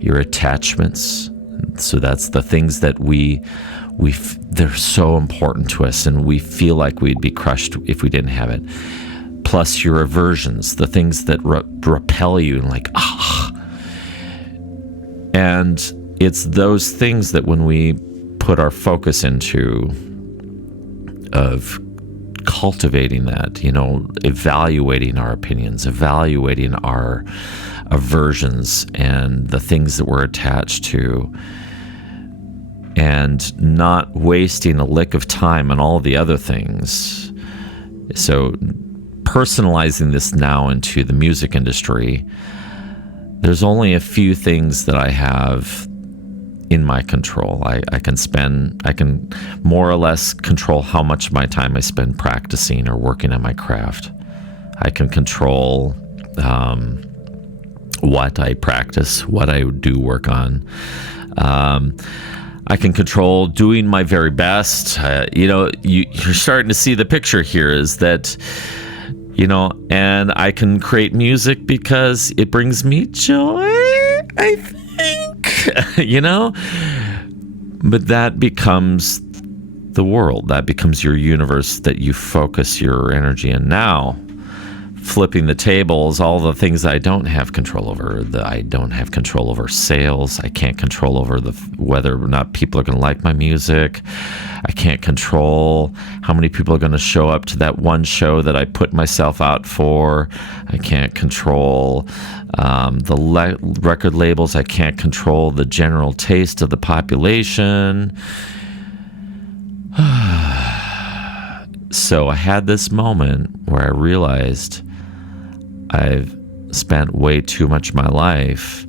your attachments. So that's the things that they're so important to us, and we feel like we'd be crushed if we didn't have it. Plus your aversions, the things that repel you, and and it's those things that when we put our focus into of cultivating that, evaluating our opinions, evaluating our aversions and the things that we're attached to, and not wasting a lick of time on all the other things. So personalizing this now into the music industry, there's only a few things that I have in my control. I can more or less control how much of my time I spend practicing or working on my craft. I can control what I practice, what I do work on. I can control doing my very best. You're starting to see the picture here is that, and I can create music because it brings me joy, I think, but that becomes the world. That becomes your universe that you focus your energy in. Now, flipping the tables, all the things that I don't have control over. I don't have control over sales. I can't control over whether or not people are going to like my music. I can't control how many people are going to show up to that one show that I put myself out for. I can't control the record labels. I can't control the general taste of the population. So I had this moment where I realized I've spent way too much of my life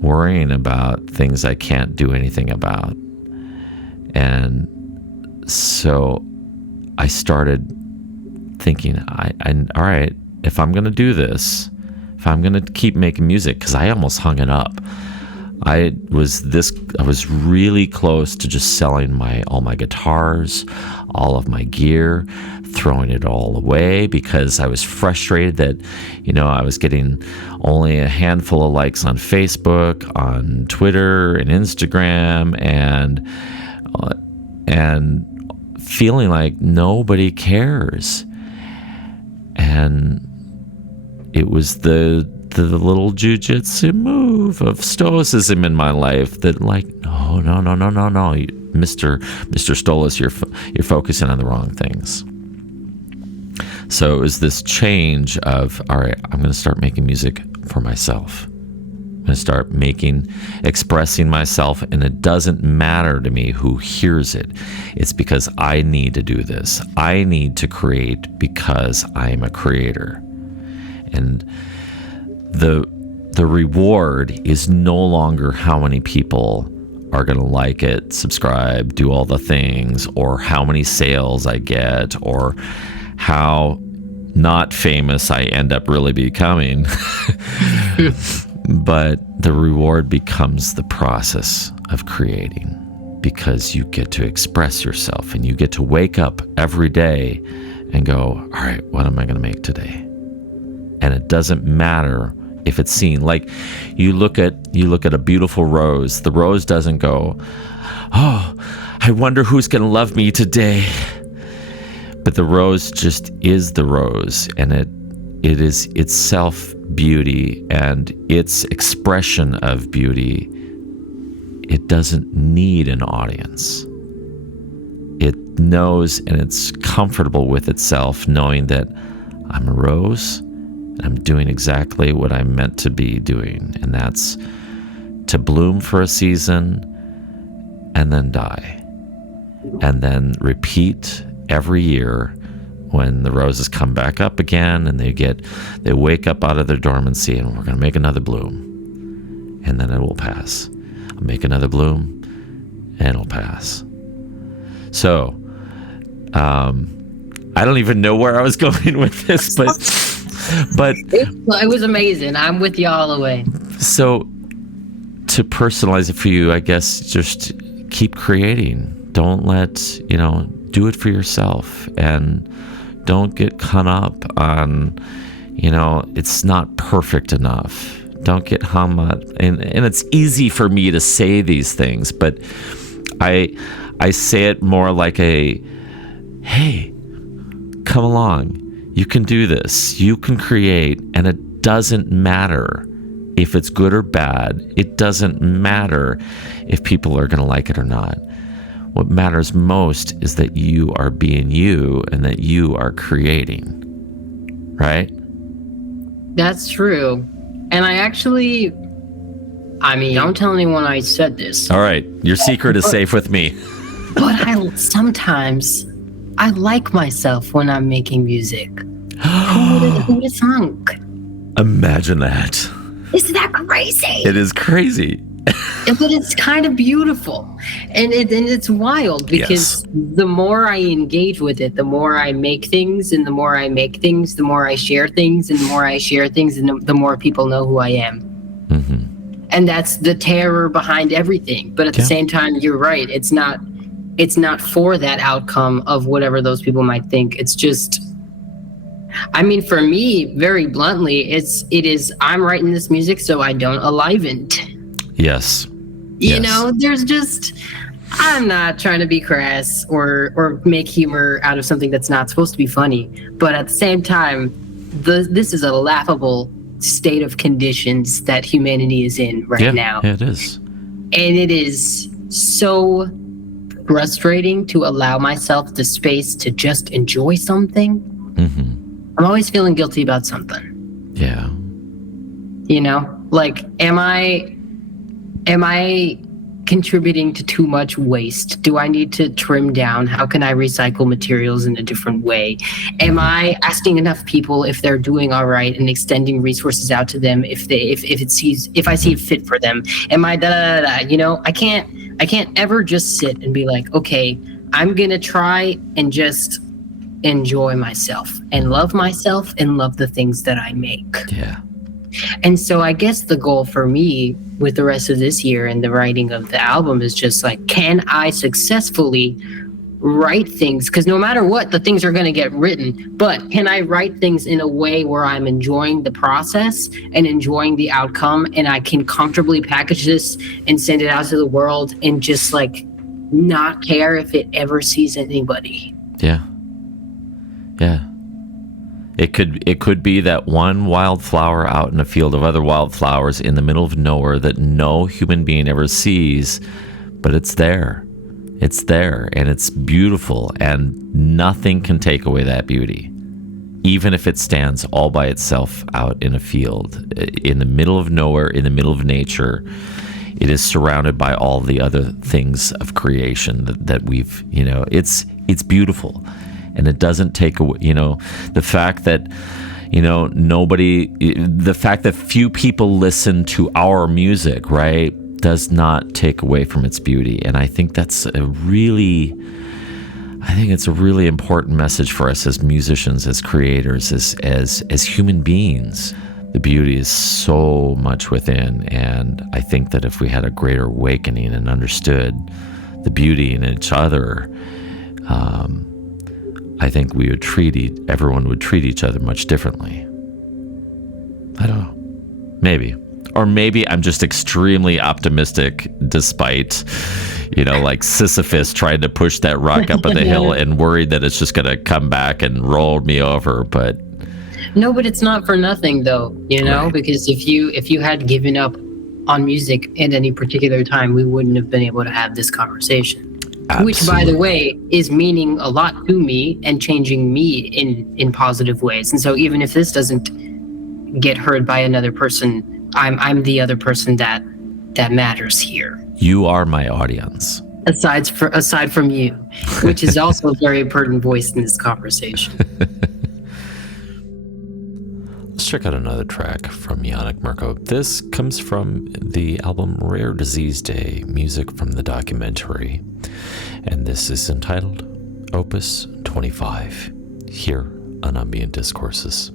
worrying about things I can't do anything about. And so I started thinking, all right, if I'm going to do this, if I'm going to keep making music, because I almost hung it up. I was really close to just selling all my guitars, all of my gear, throwing it all away, because I was frustrated that, I was getting only a handful of likes on Facebook, on Twitter and Instagram, and feeling like nobody cares. And it was the little jujitsu move of stoicism in my life that, like, no, Mr. Stolace, you're focusing on the wrong things. So it was this change of, all right, I'm going to start making music for myself. I'm going to start expressing myself, and it doesn't matter to me who hears it. It's because I need to do this. I need to create because I am a creator. And the reward is no longer how many people are going to like it, subscribe, do all the things, or how many sales I get, or how not famous I end up really becoming. But the reward becomes the process of creating, because you get to express yourself, and you get to wake up every day and go, all right, what am I going to make today? And it doesn't matter if it's seen. Like, you look at a beautiful rose. The rose doesn't go, oh, I wonder who's going to love me today. But the rose just is the rose, and it is itself beauty, and its expression of beauty. It doesn't need an audience. It knows, and it's comfortable with itself, knowing that I'm a rose, and I'm doing exactly what I'm meant to be doing, and that's to bloom for a season and then die, and then repeat every year when the roses come back up again, and they wake up out of their dormancy, and we're going to make another bloom, and then it will pass. I'll make another bloom, and it'll pass. So, I don't even know where I was going with this, but it was amazing. I'm with you all the way. So, to personalize it for you, I guess just keep creating. Don't do it for yourself, and don't get caught up on, it's not perfect enough. Don't get hung up. And it's easy for me to say these things, but I say it more like hey, come along. You can do this. You can create, and it doesn't matter if it's good or bad. It doesn't matter if people are going to like it or not. What matters most is that you are being you, and that you are creating. Right? That's true. And don't tell anyone I said this. All right. Your secret is safe with me. But sometimes I like myself when I'm making music. Who would have thunk? Imagine that. Isn't that crazy? It is crazy. But it's kind of beautiful, and it's wild, because the more I engage with it, the more I make things, and the more I make things, the more I share things, and the more I share things, and the more people know who I am. Mm-hmm. And that's the terror behind everything. But at the same time, you're right. It's not for that outcome of whatever those people might think. It's just, for me, very bluntly, it is I'm writing this music so I don't aliven it. Yes. There's just, I'm not trying to be crass or make humor out of something that's not supposed to be funny. But at the same time, this is a laughable state of conditions that humanity is in right now. Yeah, it is. And it is so frustrating to allow myself the space to just enjoy something. Mm-hmm. I'm always feeling guilty about something. Yeah. Like, am I contributing to too much waste? Do I need to trim down? How can I recycle materials in a different way? Am I asking enough people if they're doing all right and extending resources out to them if I see it fit for them? Am I I I can't ever just sit and be like, okay, I'm gonna try and just enjoy myself and love the things that I make. Yeah. And so I guess the goal for me with the rest of this year and the writing of the album is just like, can I successfully write things? Because no matter what, the things are going to get written. But can I write things in a way where I'm enjoying the process and enjoying the outcome, and I can comfortably package this and send it out to the world and just like not care if it ever sees anybody? Yeah. Yeah. It could be that one wildflower out in a field of other wildflowers in the middle of nowhere that no human being ever sees, but it's there. It's there, and it's beautiful, and nothing can take away that beauty. Even if it stands all by itself out in a field, in the middle of nowhere, in the middle of nature, it is surrounded by all the other things of creation that we've, it's beautiful. And it doesn't take away, the fact that, the fact that few people listen to our music, right, does not take away from its beauty. And I think it's a really important message for us as musicians, as creators, as human beings. The beauty is so much within. And I think that if we had a greater awakening and understood the beauty in each other, I think everyone would treat each other much differently. I don't know. Maybe. Or maybe I'm just extremely optimistic despite, like Sisyphus trying to push that rock up the hill and worried that it's just going to come back and roll me over. But no, but it's not for nothing though, Right. Because if you had given up on music at any particular time, we wouldn't have been able to have this conversation. Absolutely. Which, by the way, is meaning a lot to me and changing me in positive ways. And so even if this doesn't get heard by another person, I'm the other person that matters here. You are my audience. Aside from you, which is also a very important voice in this conversation. Let's check out another track from Yannick Mirko. This comes from the album Rare Disease Day, music from the documentary. And this is entitled Opus 25, here on Ambient Discourses.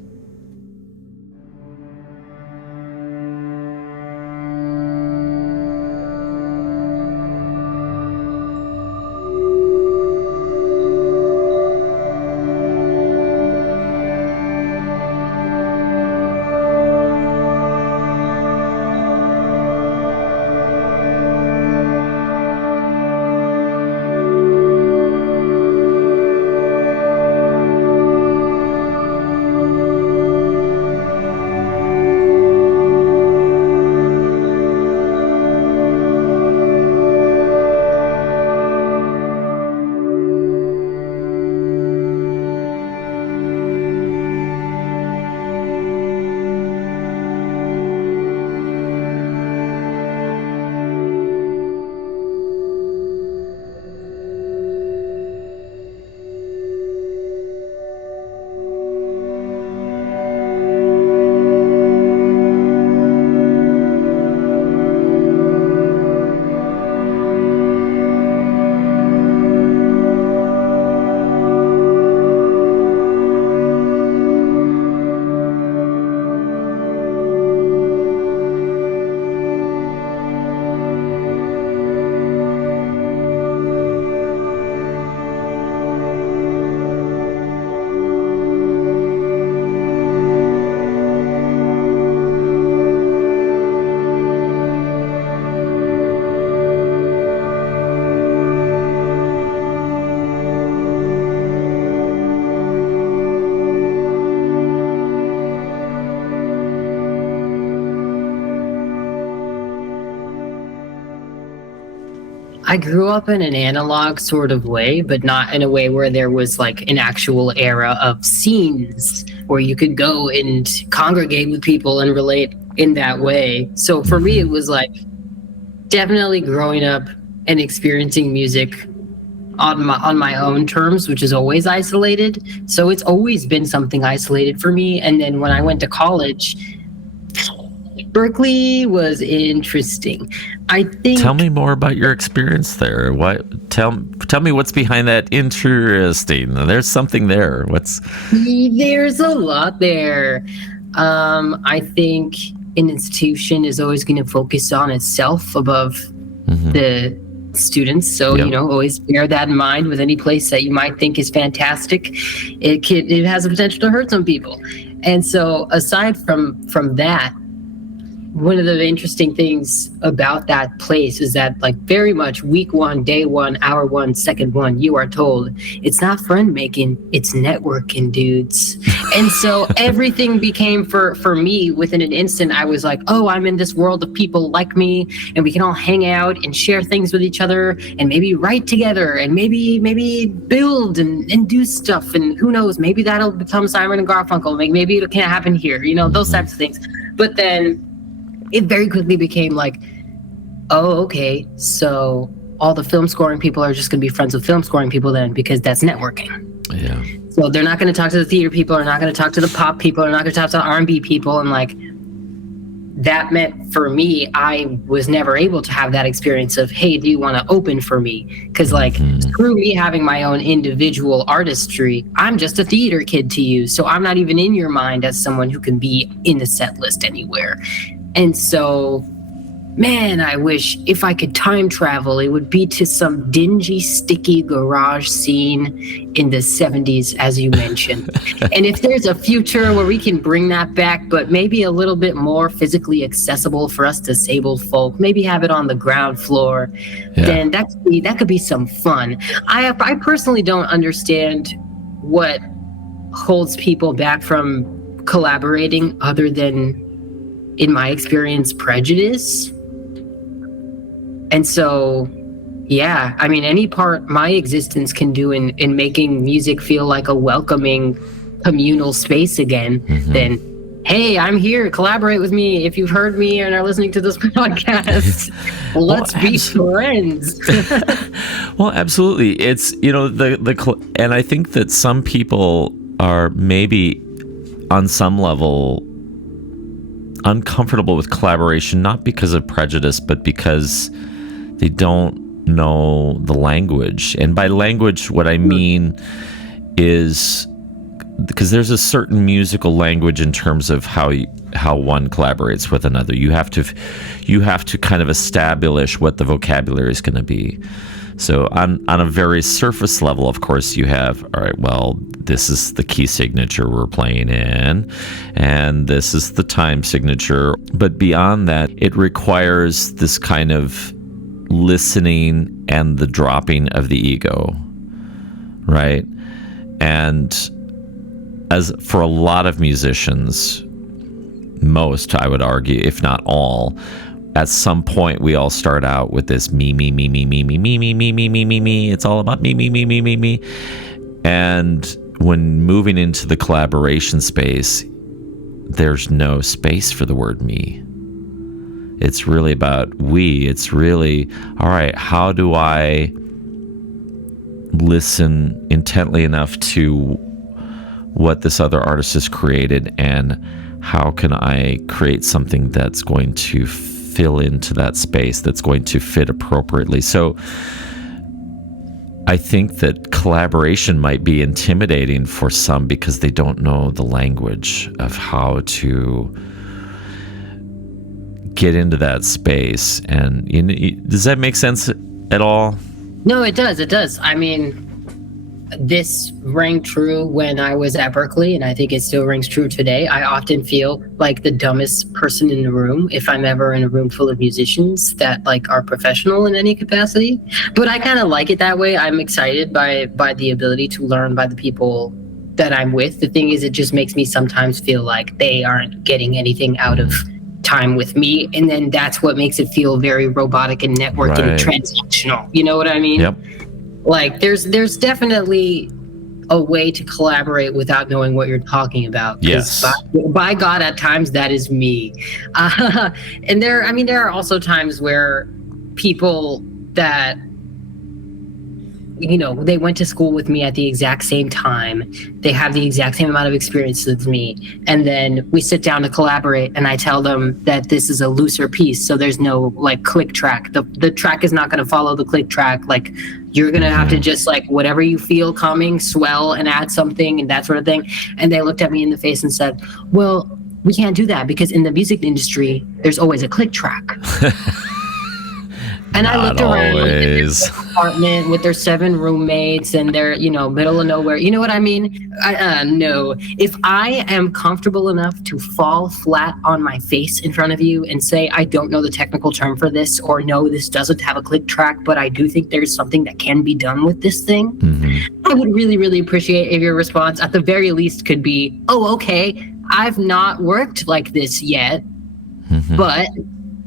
I grew up in an analog sort of way, but not in a way where there was like an actual era of scenes where you could go and congregate with people and relate in that way. So for me, it was like definitely growing up and experiencing music on my own terms, which is always isolated. So it's always been something isolated for me. And then when I went to college, Berklee was interesting I think. Tell me more about your experience there. Tell me what's behind that. Interesting. There's something there. There's a lot there. I think an institution is always going to focus on itself above the students. So, always bear that in mind with any place that you might think is fantastic. It has the potential to hurt some people. And so aside from that, one of the interesting things about that place is that, like, very much week one, day one, hour one, second one, you are told it's not friend making, it's networking, dudes. And so everything became for me within an instant. I was like, oh, I'm in this world of people like me, and we can all hang out and share things with each other, and maybe write together, and maybe build and do stuff. And who knows, maybe that'll become Simon and Garfunkel. Maybe it can't happen here, those types of things. But then it very quickly became like, oh, okay, so all the film scoring people are just going to be friends with film scoring people then, because that's networking. Yeah. So they're not going to talk to the theater people, they're not going to talk to the pop people, they're not going to talk to the R&B people. And like, that meant for me, I was never able to have that experience of, hey, do you want to open for me? Because like, screw me having my own individual artistry. I'm just a theater kid to you. So I'm not even in your mind as someone who can be in the set list anywhere. And so, man, I wish if I could time travel, it would be to some dingy, sticky garage scene in the 70s, as you mentioned. And if there's a future where we can bring that back, but maybe a little bit more physically accessible for us disabled folk, maybe have it on the ground floor, then that could be some fun. I personally don't understand what holds people back from collaborating other than, in my experience, prejudice. And so, yeah, I mean, any part my existence can do in making music feel like a welcoming communal space again, then, hey, I'm here, collaborate with me. If you've heard me and are listening to this podcast, let's be friends. Well, absolutely. It's, and I think that some people are maybe on some level uncomfortable with collaboration, not because of prejudice, but because they don't know the language. And by language, what I mean is, because there's a certain musical language in terms of how one collaborates with another. You have to kind of establish what the vocabulary is going to be. So on a very surface level, of course, you have, all right, well, this is the key signature we're playing in, and this is the time signature. But beyond that, it requires this kind of listening and the dropping of the ego, right? And as for a lot of musicians, most, I would argue, if not all, at some point we all start out with this me. It's all about me. And when moving into the collaboration space, there's no space for the word me. It's really about we. It's really, all right, how do I listen intently enough to what this other artist has created, and how can I create something that's going to fill into that space, that's going to fit appropriately. So I think that collaboration might be intimidating for some because they don't know the language of how to get into that space. And does that make sense at all? No, it does. I mean, this rang true when I was at Berklee, and I think it still rings true today. I often feel like the dumbest person in the room if I'm ever in a room full of musicians that like are professional in any capacity. But I kind of like it that way. I'm excited by the ability to learn by the people that I'm with. The thing is, it just makes me sometimes feel like they aren't getting anything out of time with me, and then that's what makes it feel very robotic and network and transactional. You know what I mean? Yep. Like, there's definitely a way to collaborate without knowing what you're talking about. Yes. By God, at times that is me. And there are also times where people that they went to school with me at the exact same time. They have the exact same amount of experience as me. And then we sit down to collaborate, and I tell them that this is a looser piece. So there's no like click track. The track is not going to follow the click track. Like, you're going to have to just like whatever you feel coming, swell and add something and that sort of thing. And they looked at me in the face and said, well, we can't do that because in the music industry, there's always a click track. And I looked around in their apartment with their 7 roommates and they're, middle of nowhere. You know what I mean? No. If I am comfortable enough to fall flat on my face in front of you and say, I don't know the technical term for this, or no, this doesn't have a click track, but I do think there's something that can be done with this thing, I would really, really appreciate if your response at the very least could be, oh, okay, I've not worked like this yet, but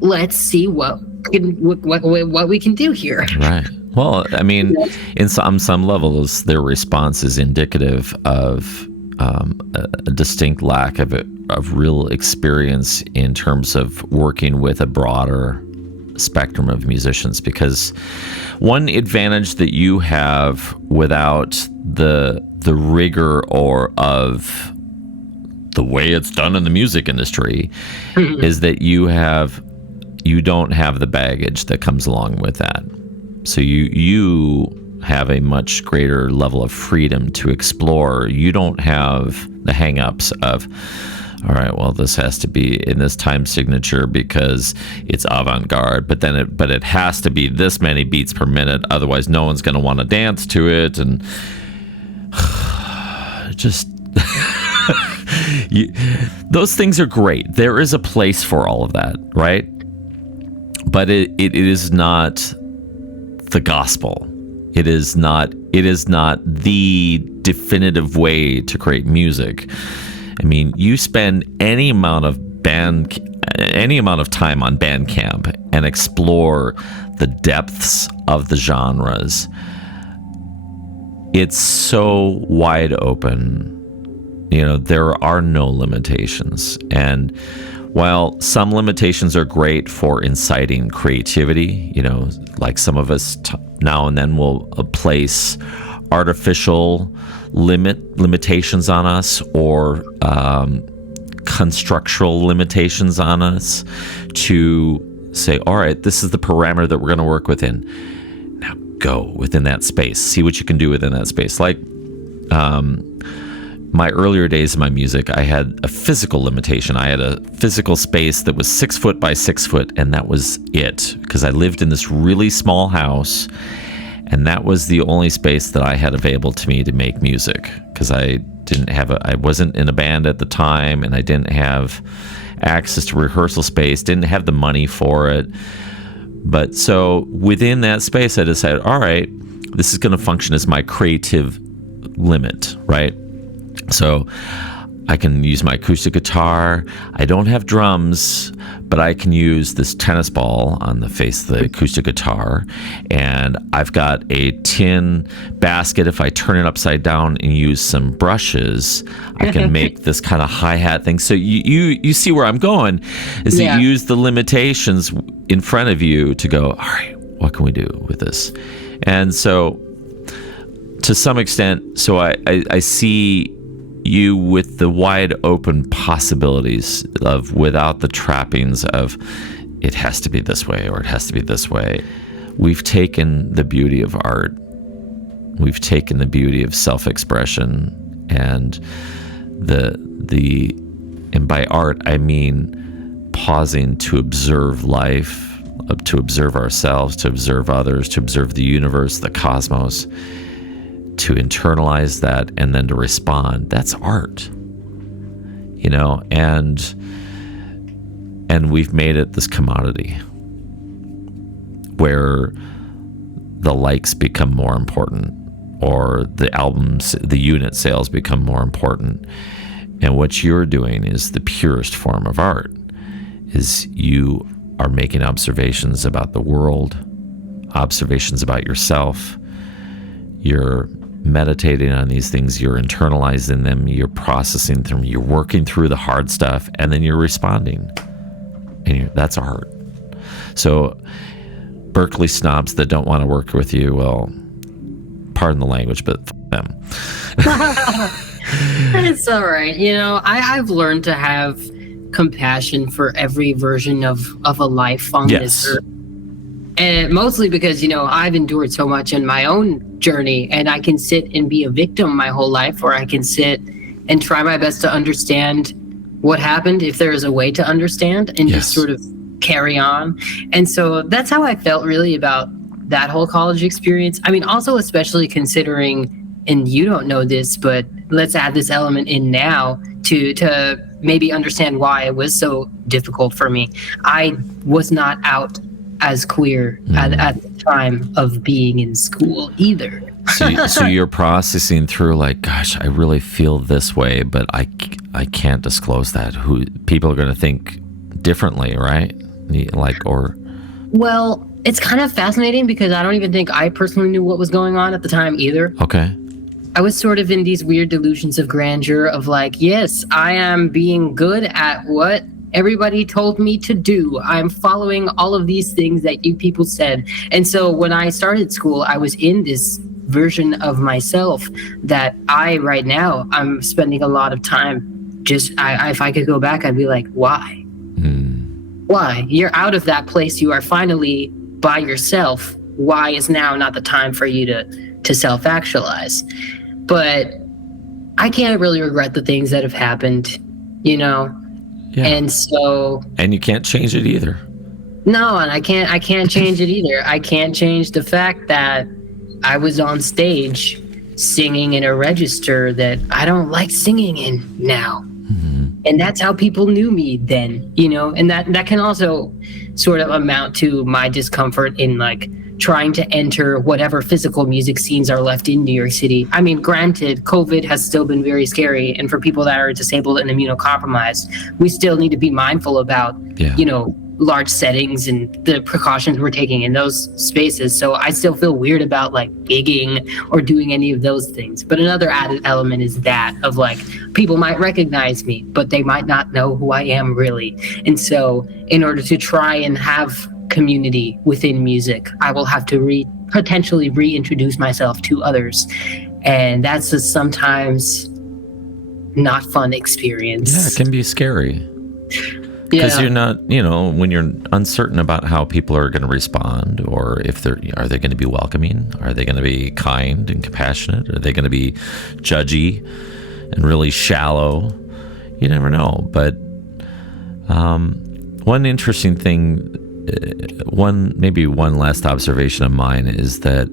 let's see what we can do here. Right. Well, I mean, in some levels, their response is indicative of a distinct lack of real experience in terms of working with a broader spectrum of musicians. Because one advantage that you have without the rigor of the way it's done in the music industry is that you don't have the baggage that comes along with that. So you have a much greater level of freedom to explore. You don't have the hang-ups of, all right, well, this has to be in this time signature because it's avant-garde, but it has to be this many beats per minute, otherwise no one's going to want to dance to it, and just those things are great. There is a place for all of that, right? But it is not the gospel. It is not the definitive way to create music. I mean, you spend any amount of time on Bandcamp and explore the depths of the genres. It's so wide open. There are no limitations. And while some limitations are great for inciting creativity, like some of us now and then will place artificial limitations on us or constructural limitations on us to say, all right, this is the parameter that we're going to work within. Now go within that space. See what you can do within that space. Like my earlier days of my music, I had a physical limitation. I had a physical space that was 6 foot by 6 foot, and that was it, because I lived in this really small house, and that was the only space that I had available to me to make music, because I wasn't in a band at the time, and I didn't have access to rehearsal space, didn't have the money for it. But so within that space, I decided, all right, this is going to function as my creative limit, right? So I can use my acoustic guitar. I don't have drums, but I can use this tennis ball on the face of the acoustic guitar. And I've got a tin basket. If I turn it upside down and use some brushes, I can make this kind of hi-hat thing. So you see where I'm going, is that you use the limitations in front of you to go, all right, what can we do with this? And so to some extent, so I see you with the wide open possibilities of, without the trappings of it has to be this way or it has to be this way. We've taken the beauty of art. We've taken the beauty of self-expression, and and by art I mean pausing to observe life, to observe ourselves, to observe others, to observe the universe, the cosmos, to internalize that, and then to respond. That's art, and we've made it this commodity where the likes become more important, or the albums, the unit sales become more important. And what you're doing is the purest form of art, is you are making observations about the world, observations about yourself. You're meditating on these things, you're internalizing them, you're processing them, you're working through the hard stuff, and then you're responding. And that's art. So Berklee snobs that don't want to work with you, well, pardon the language, but them. It's all right. I've learned to have compassion for every version of a life on this earth. And mostly because, I've endured so much in my own journey, and I can sit and be a victim my whole life, or I can sit and try my best to understand what happened, if there is a way to understand, and just sort of carry on. And so that's how I felt really about that whole college experience. I mean, also especially considering, and you don't know this, but let's add this element in now to maybe understand why it was so difficult for me. I was not out as queer at the time of being in school either. So you're processing through like, gosh, I really feel this way, but I can't disclose that. People are going to think differently, right? Well, it's kind of fascinating because I don't even think I personally knew what was going on at the time either. Okay. I was sort of in these weird delusions of grandeur of like, yes, I am being good at what everybody told me to do. I'm following all of these things that you people said. And so when I started school, I was in this version of myself that right now, I'm spending a lot of time just, if I could go back, I'd be like, why? Why? You're out of that place. You are finally by yourself. Why is now not the time for you to self-actualize? But I can't really regret the things that have happened, Yeah. And so... And you can't change it either. No, and I can't change it either. I can't change the fact that I was on stage singing in a register that I don't like singing in now. And that's how people knew me then, and that can also sort of amount to my discomfort in like trying to enter whatever physical music scenes are left in New York City. I mean, granted, COVID has still been very scary. And for people that are disabled and immunocompromised, we still need to be mindful about, large settings and the precautions we're taking in those spaces. So I still feel weird about like gigging or doing any of those things. But another added element is that of like, people might recognize me, but they might not know who I am really. And so in order to try and have community within music, I will have to potentially reintroduce myself to others. And that's a sometimes not fun experience. Yeah, it can be scary. Because you're not, when you're uncertain about how people are going to respond, or if are they going to be welcoming? Are they going to be kind and compassionate? Are they going to be judgy and really shallow? You never know. But one interesting thing, maybe one last observation of mine is that,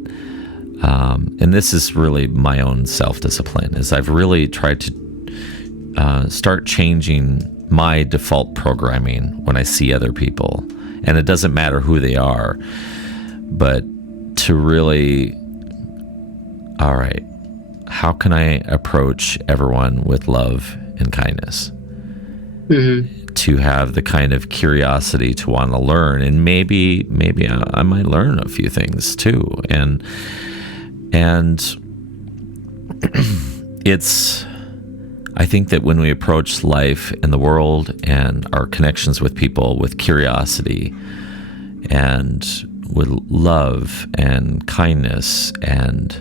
and this is really my own self-discipline, is I've really tried to start changing my default programming when I see other people, and it doesn't matter who they are, but to really, all right, how can I approach everyone with love and kindness? To have the kind of curiosity to want to learn, and maybe I might learn a few things too, and it's, I think that when we approach life and the world and our connections with people with curiosity and with love and kindness and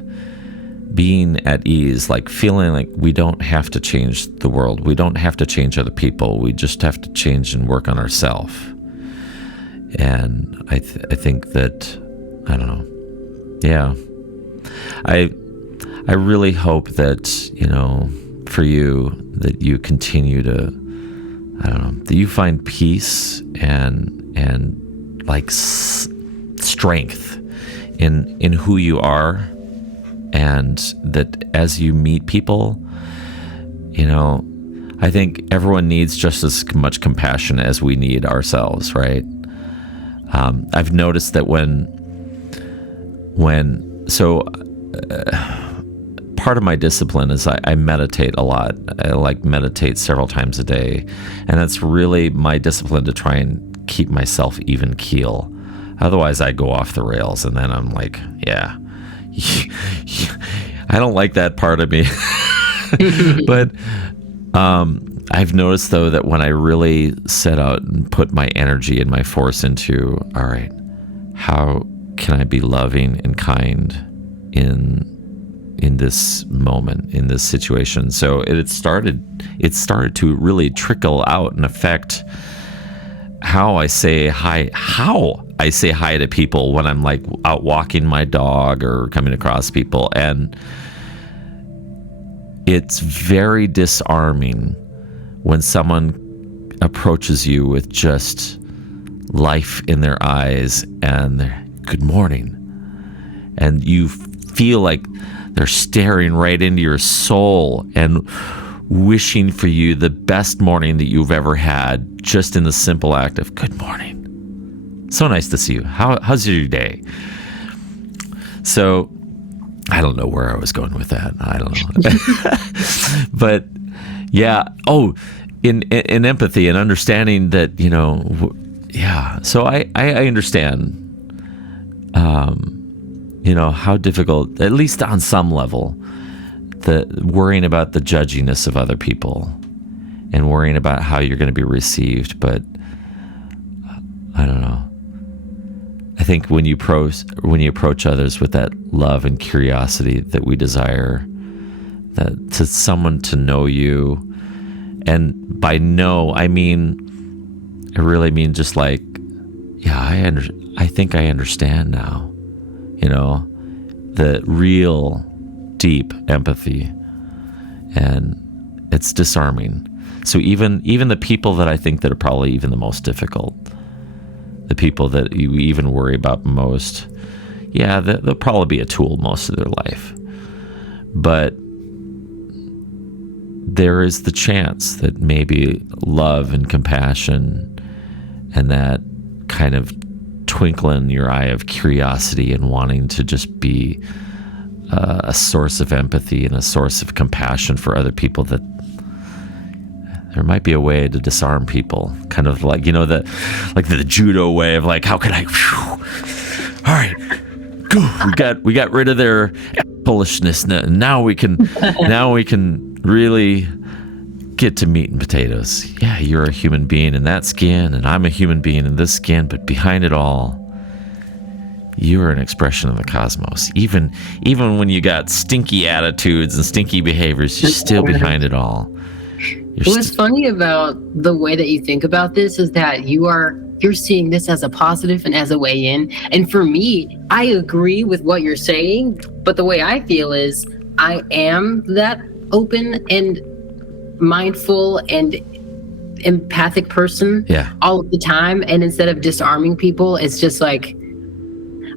being at ease, like feeling like we don't have to change the world, we don't have to change other people, we just have to change and work on ourselves. And I think that, I don't know, yeah, I really hope that, for you, that you continue to, I don't know, that you find peace and like strength in who you are, and that as you meet people, I think everyone needs just as much compassion as we need ourselves, right? I've noticed that part of my discipline is I meditate a lot. I meditate several times a day, and that's really my discipline to try and keep myself even keel. Otherwise I go off the rails, and then I'm like, yeah, I don't like that part of me. But I've noticed though that when I really set out and put my energy and my force into, all right, how can I be loving and kind in in this moment, in this situation. So it started to really trickle out and affect how I say hi to people when I'm like out walking my dog or coming across people. And it's very disarming when someone approaches you with just life in their eyes and their good morning, and you feel like they're staring right into your soul and wishing for you the best morning that you've ever had, just in the simple act of good morning. So nice to see you. How's your day? So I don't know where I was going with that. I don't know. But yeah. Oh, in empathy and understanding that, yeah. So I understand, how difficult, at least on some level, the worrying about the judginess of other people and worrying about how you're going to be received. But I don't know. I think when you approach others with that love and curiosity that we desire, that to someone to know you, and by know I really mean just like, yeah, I think I understand now, the real deep empathy, and it's disarming. So even the people that I think that are probably even the most difficult, the people that you even worry about most, yeah, they'll probably be a tool most of their life. But there is the chance that maybe love and compassion and that kind of twinkle in your eye of curiosity and wanting to just be a source of empathy and a source of compassion for other people, that there might be a way to disarm people, kind of like, the judo way of like, how can I, all right, go. We got rid of their bullishness. Now we can really get to meat and potatoes. Yeah, you're a human being in that skin, and I'm a human being in this skin, but behind it all, you are an expression of the cosmos. Even when you got stinky attitudes and stinky behaviors, you're still behind it all. What's funny about the way that you think about this is that you're seeing this as a positive and as a way in. And for me, I agree with what you're saying, but the way I feel is I am that open and mindful and empathic person all of the time. And instead of disarming people, it's just like,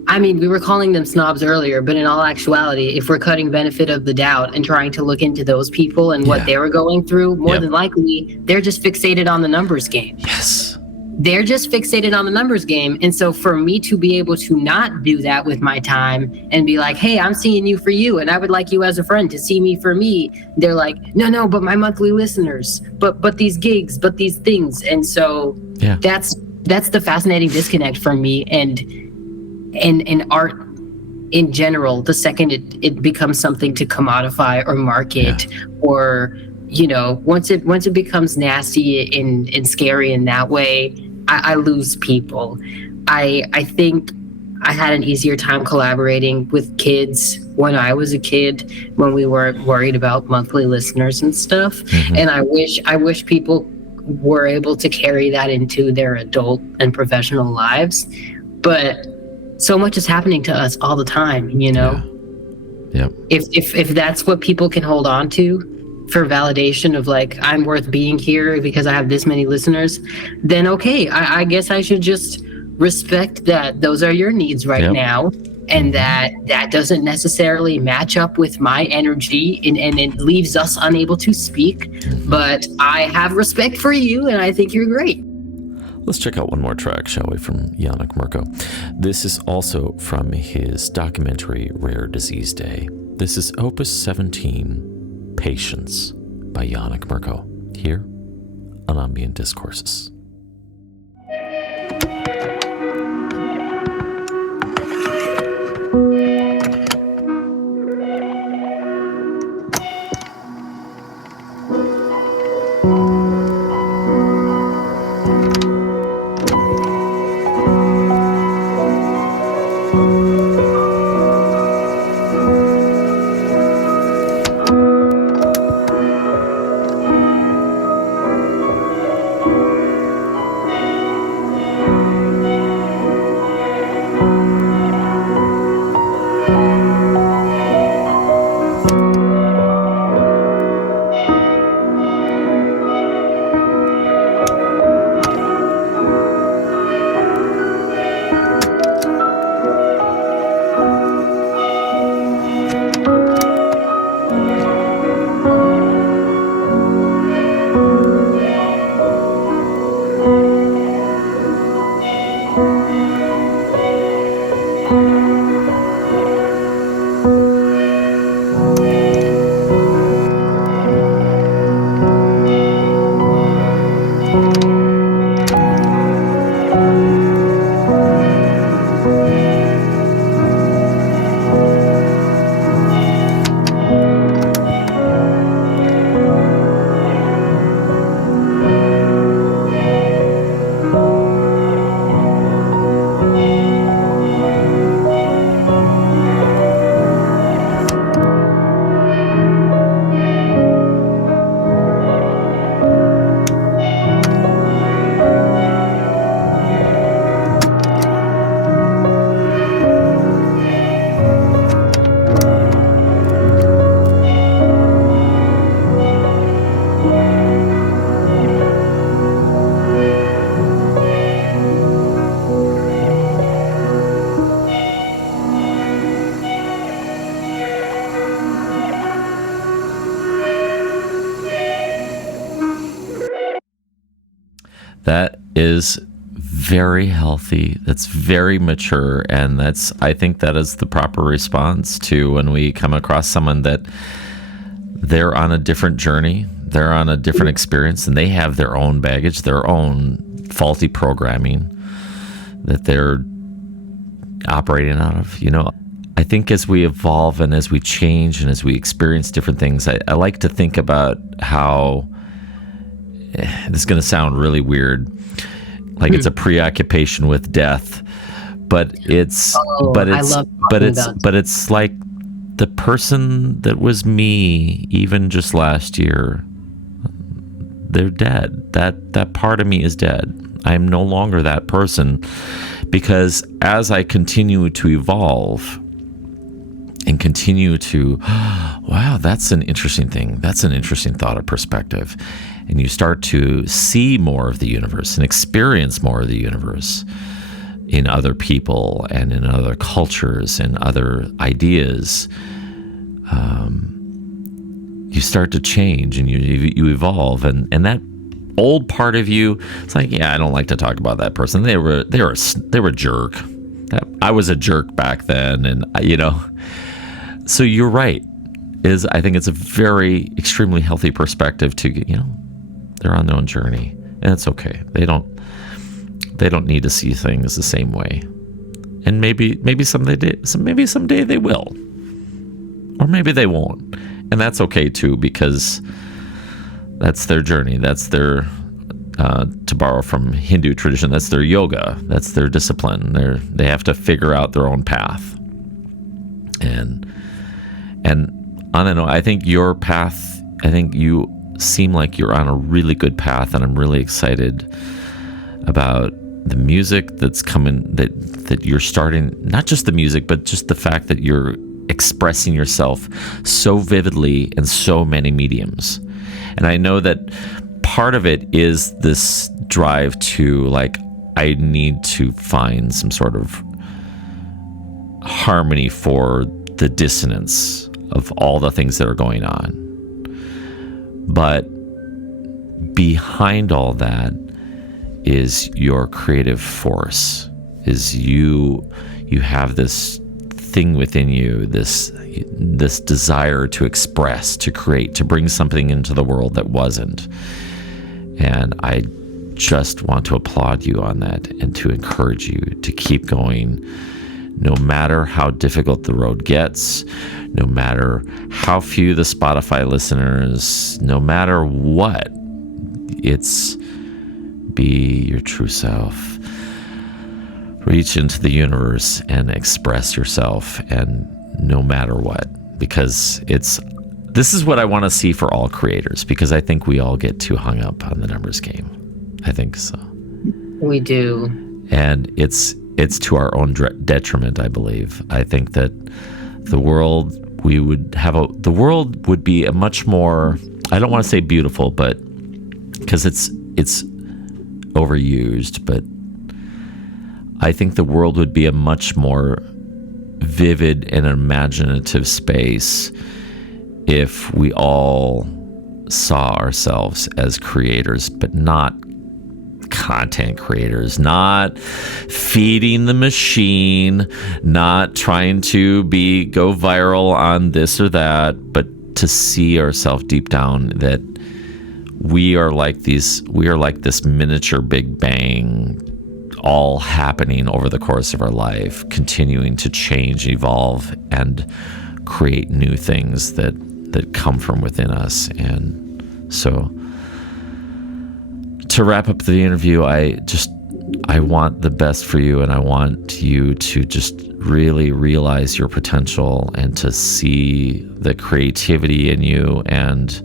we were calling them snobs earlier, but in all actuality, if we're cutting benefit of the doubt and trying to look into those people and what they were going through, more than likely, they're just fixated on the numbers game. Yes. They're just fixated on the numbers game. And so for me to be able to not do that with my time and be like, hey, I'm seeing you for you, and I would like you as a friend to see me for me. They're like, no, but my monthly listeners, but these gigs, but these things. And so that's the fascinating disconnect for me. And art in general, the second it becomes something to commodify or market, or once it becomes nasty and scary in that way, I lose people. I think I had an easier time collaborating with kids when I was a kid, when we weren't worried about monthly listeners and stuff. Mm-hmm. And I wish people were able to carry that into their adult and professional lives. But so much is happening to us all the time, Yeah. If that's what people can hold on to for validation of like, I'm worth being here because I have this many listeners, then okay, I guess I should just respect that those are your needs right now, and that doesn't necessarily match up with my energy, and it leaves us unable to speak. But I have respect for you, and I think you're great. Let's check out one more track, shall we, from Yannick Mirko. This is also from his documentary Rare Disease Day. This is Opus 17, Patience, by Yannick Mirko, here on Ambient Discourses. That is very healthy. That's very mature. And I think that is the proper response to when we come across someone that they're on a different journey, they're on a different experience, and they have their own baggage, their own faulty programming that they're operating out of. I think as we evolve and as we change and as we experience different things, I like to think about how this is going to sound really weird, like it's a preoccupation with death, but it's like the person that was me even just last year, they're dead. That part of me is dead. I am no longer that person, because as I continue to evolve and continue to, wow, that's an interesting thing. That's an interesting thought or perspective. And you start to see more of the universe and experience more of the universe in other people and in other cultures and other ideas. You start to change and you evolve, and that old part of you, it's like, yeah, I don't like to talk about that person. They were a jerk. I was a jerk back then, and So you're right. I think it's a very extremely healthy perspective to, they're on their own journey, and it's okay. They don't need to see things the same way, and maybe someday they will, or maybe they won't, and that's okay too, because that's their journey. That's their to borrow from Hindu tradition, that's their yoga. That's their discipline. They have to figure out their own path, and on that note, I think your path. I think you seem like you're on a really good path, and I'm really excited about the music that's coming, that you're starting, not just the music, but just the fact that you're expressing yourself so vividly in so many mediums. And I know that part of it is this drive to, like, I need to find some sort of harmony for the dissonance of all the things that are going on. But behind all that is your creative force, is you have this thing within you, this desire to express, to create, to bring something into the world that wasn't. And I just want to applaud you on that and to encourage you to keep going, no matter how difficult the road gets, no matter how few the Spotify listeners, no matter what. It's be your true self. Reach into the universe and express yourself, and no matter what, because this is what I want to see for all creators, because I think we all get too hung up on the numbers game. I think so. We do. And it's to our own detriment, I believe. I think that the world would be a much more, I don't want to say beautiful, but because it's overused, but I think the world would be a much more vivid and imaginative space if we all saw ourselves as creators, but not content creators, not feeding the machine, not trying to go viral on this or that, but to see ourselves deep down that we are like this miniature Big Bang, all happening over the course of our life, continuing to change, evolve, and create new things that come from within us. And so, to wrap up the interview, I want the best for you, and I want you to just really realize your potential and to see the creativity in you, and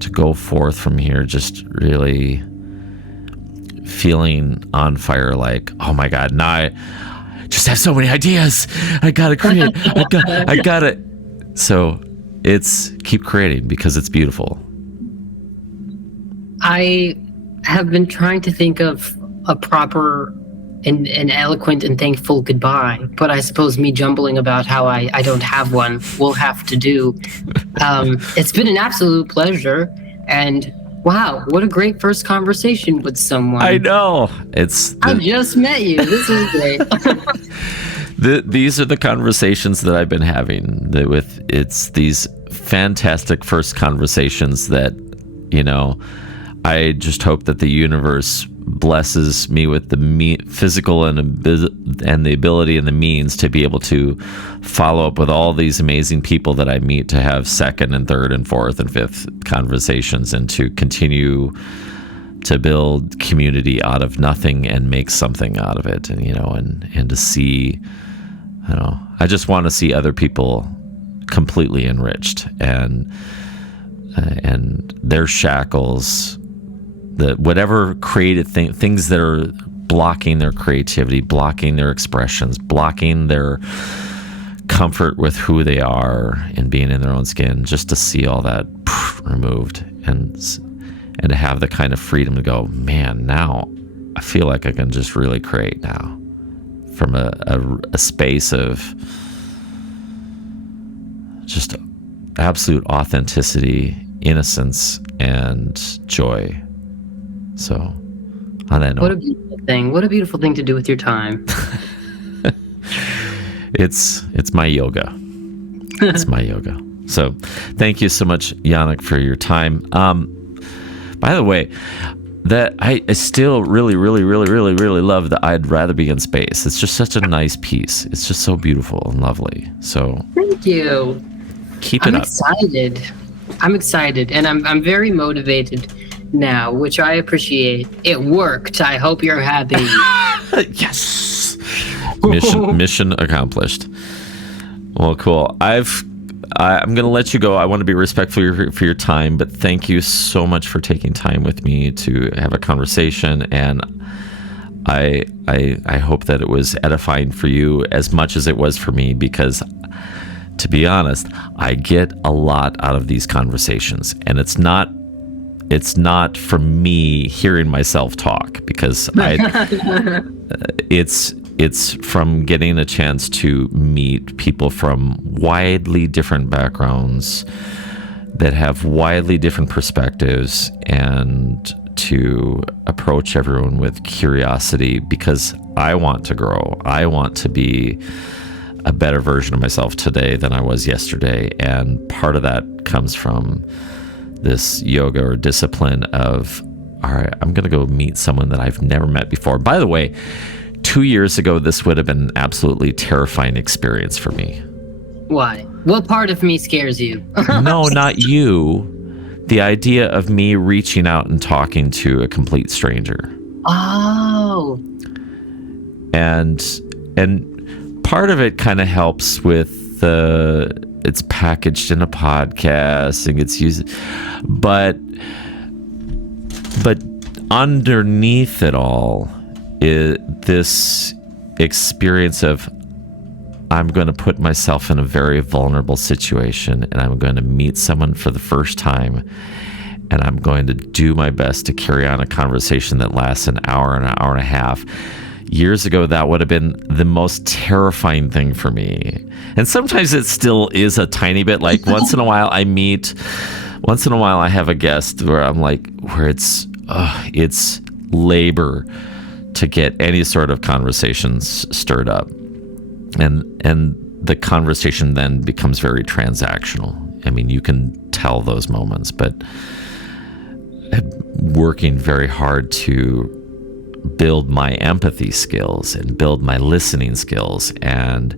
to go forth from here just really feeling on fire, like, oh my God, now I just have so many ideas. I gotta create. I gotta. So keep creating, because it's beautiful. I have been trying to think of a proper and eloquent and thankful goodbye, but I suppose me jumbling about how I don't have one will have to do. It's been an absolute pleasure, and Wow, what a great first conversation with someone. I know. I just met you. This is great. These are the conversations that I've been having it's these fantastic first conversations that, I just hope that the universe blesses me with the physical and the ability and the means to be able to follow up with all these amazing people that I meet, to have second and third and fourth and fifth conversations, and to continue to build community out of nothing and make something out of it. And to see, I just want to see other people completely enriched, and their shackles, whatever creative things that are blocking their creativity, blocking their expressions, blocking their comfort with who they are and being in their own skin, just to see all that removed, and to have the kind of freedom to go, man, now I feel like I can just really create now from a space of just absolute authenticity, innocence, and joy. So, on that note, what a beautiful thing! What a beautiful thing to do with your time. It's my yoga. It's my yoga. So, thank you so much, Yannick, for your time. By the way, that I still really, really, really, really, really love the "I'd Rather Be in Space." It's just such a nice piece. It's just so beautiful and lovely. So, thank you. Keep it up. I'm excited, and I'm very motivated now, which I appreciate. It worked. I hope you're happy. Yes. Mission accomplished. Well, cool. I'm going to let you go. I want to be respectful for your time, but thank you so much for taking time with me to have a conversation, and I hope that it was edifying for you as much as it was for me, because to be honest, I get a lot out of these conversations, and it's not from me hearing myself talk, because it's from getting a chance to meet people from widely different backgrounds that have widely different perspectives, and to approach everyone with curiosity, because I want to grow. I want to be a better version of myself today than I was yesterday. And part of that comes from this yoga or discipline of, all right, I'm going to go meet someone that I've never met before. By the way, 2 years ago, this would have been an absolutely terrifying experience for me. Why? What part of me scares you? No, not you. The idea of me reaching out and talking to a complete stranger. Oh. And part of it kind of helps with it's packaged in a podcast and gets used, but underneath it all is this experience of, I'm going to put myself in a very vulnerable situation, and I'm going to meet someone for the first time, and I'm going to do my best to carry on a conversation that lasts an hour and a half. Years ago, that would have been the most terrifying thing for me. And sometimes it still is a tiny bit. Like once in a while I have a guest where I'm like, where it's labor to get any sort of conversations stirred up. And the conversation then becomes very transactional. I mean, you can tell those moments, but working very hard to build my empathy skills and build my listening skills and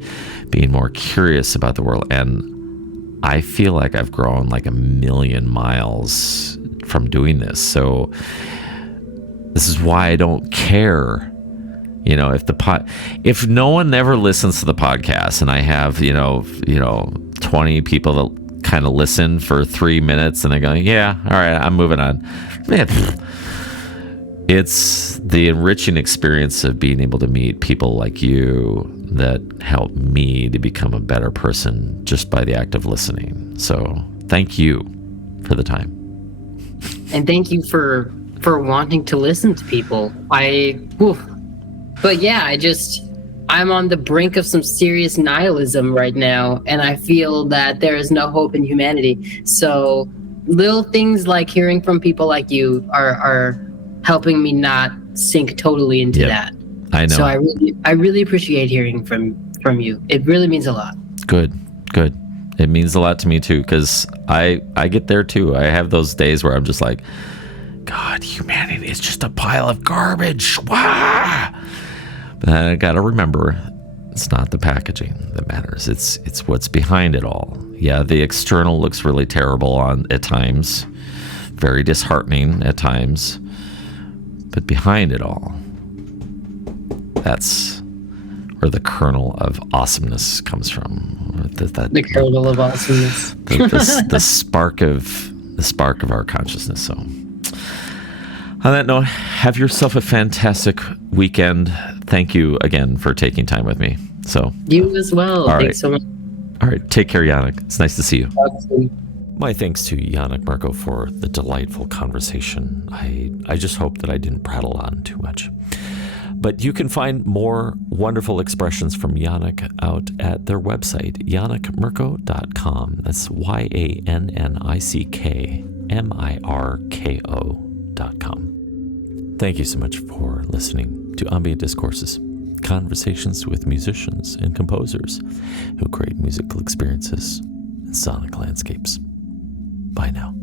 being more curious about the world. And I feel like I've grown like 1,000,000 miles from doing this. So this is why I don't care, if no one ever listens to the podcast, and I have, 20 people that kind of listen for 3 minutes and they go, yeah, all right, I'm moving on. Man, it's the enriching experience of being able to meet people like you that help me to become a better person just by the act of listening. So thank you for the time. And thank you for wanting to listen to people. But yeah, I'm on the brink of some serious nihilism right now, and I feel that there is no hope in humanity. So little things like hearing from people like you are helping me not sink totally into that. I know. So I really appreciate hearing from you. It really means a lot. Good. It means a lot to me too, because I get there too. I have those days where I'm just like, God, humanity is just a pile of garbage. Wah! But I gotta remember, it's not the packaging that matters. It's what's behind it all. Yeah, the external looks really terrible at times, very disheartening at times, but behind it all, that's where the kernel of awesomeness comes from. The kernel of awesomeness. the spark of our consciousness. So, on that note, have yourself a fantastic weekend. Thank you again for taking time with me. So you as well. Thanks so much. All right, take care, Yannick. It's nice to see you. Awesome. My thanks to Yannick Mirko for the delightful conversation. I just hope that I didn't prattle on too much. But you can find more wonderful expressions from Yannick out at their website, yannickmirko.com. That's YANNICKMIRKO.com. Thank you so much for listening to Ambient Discourses, conversations with musicians and composers who create musical experiences and sonic landscapes. Bye now.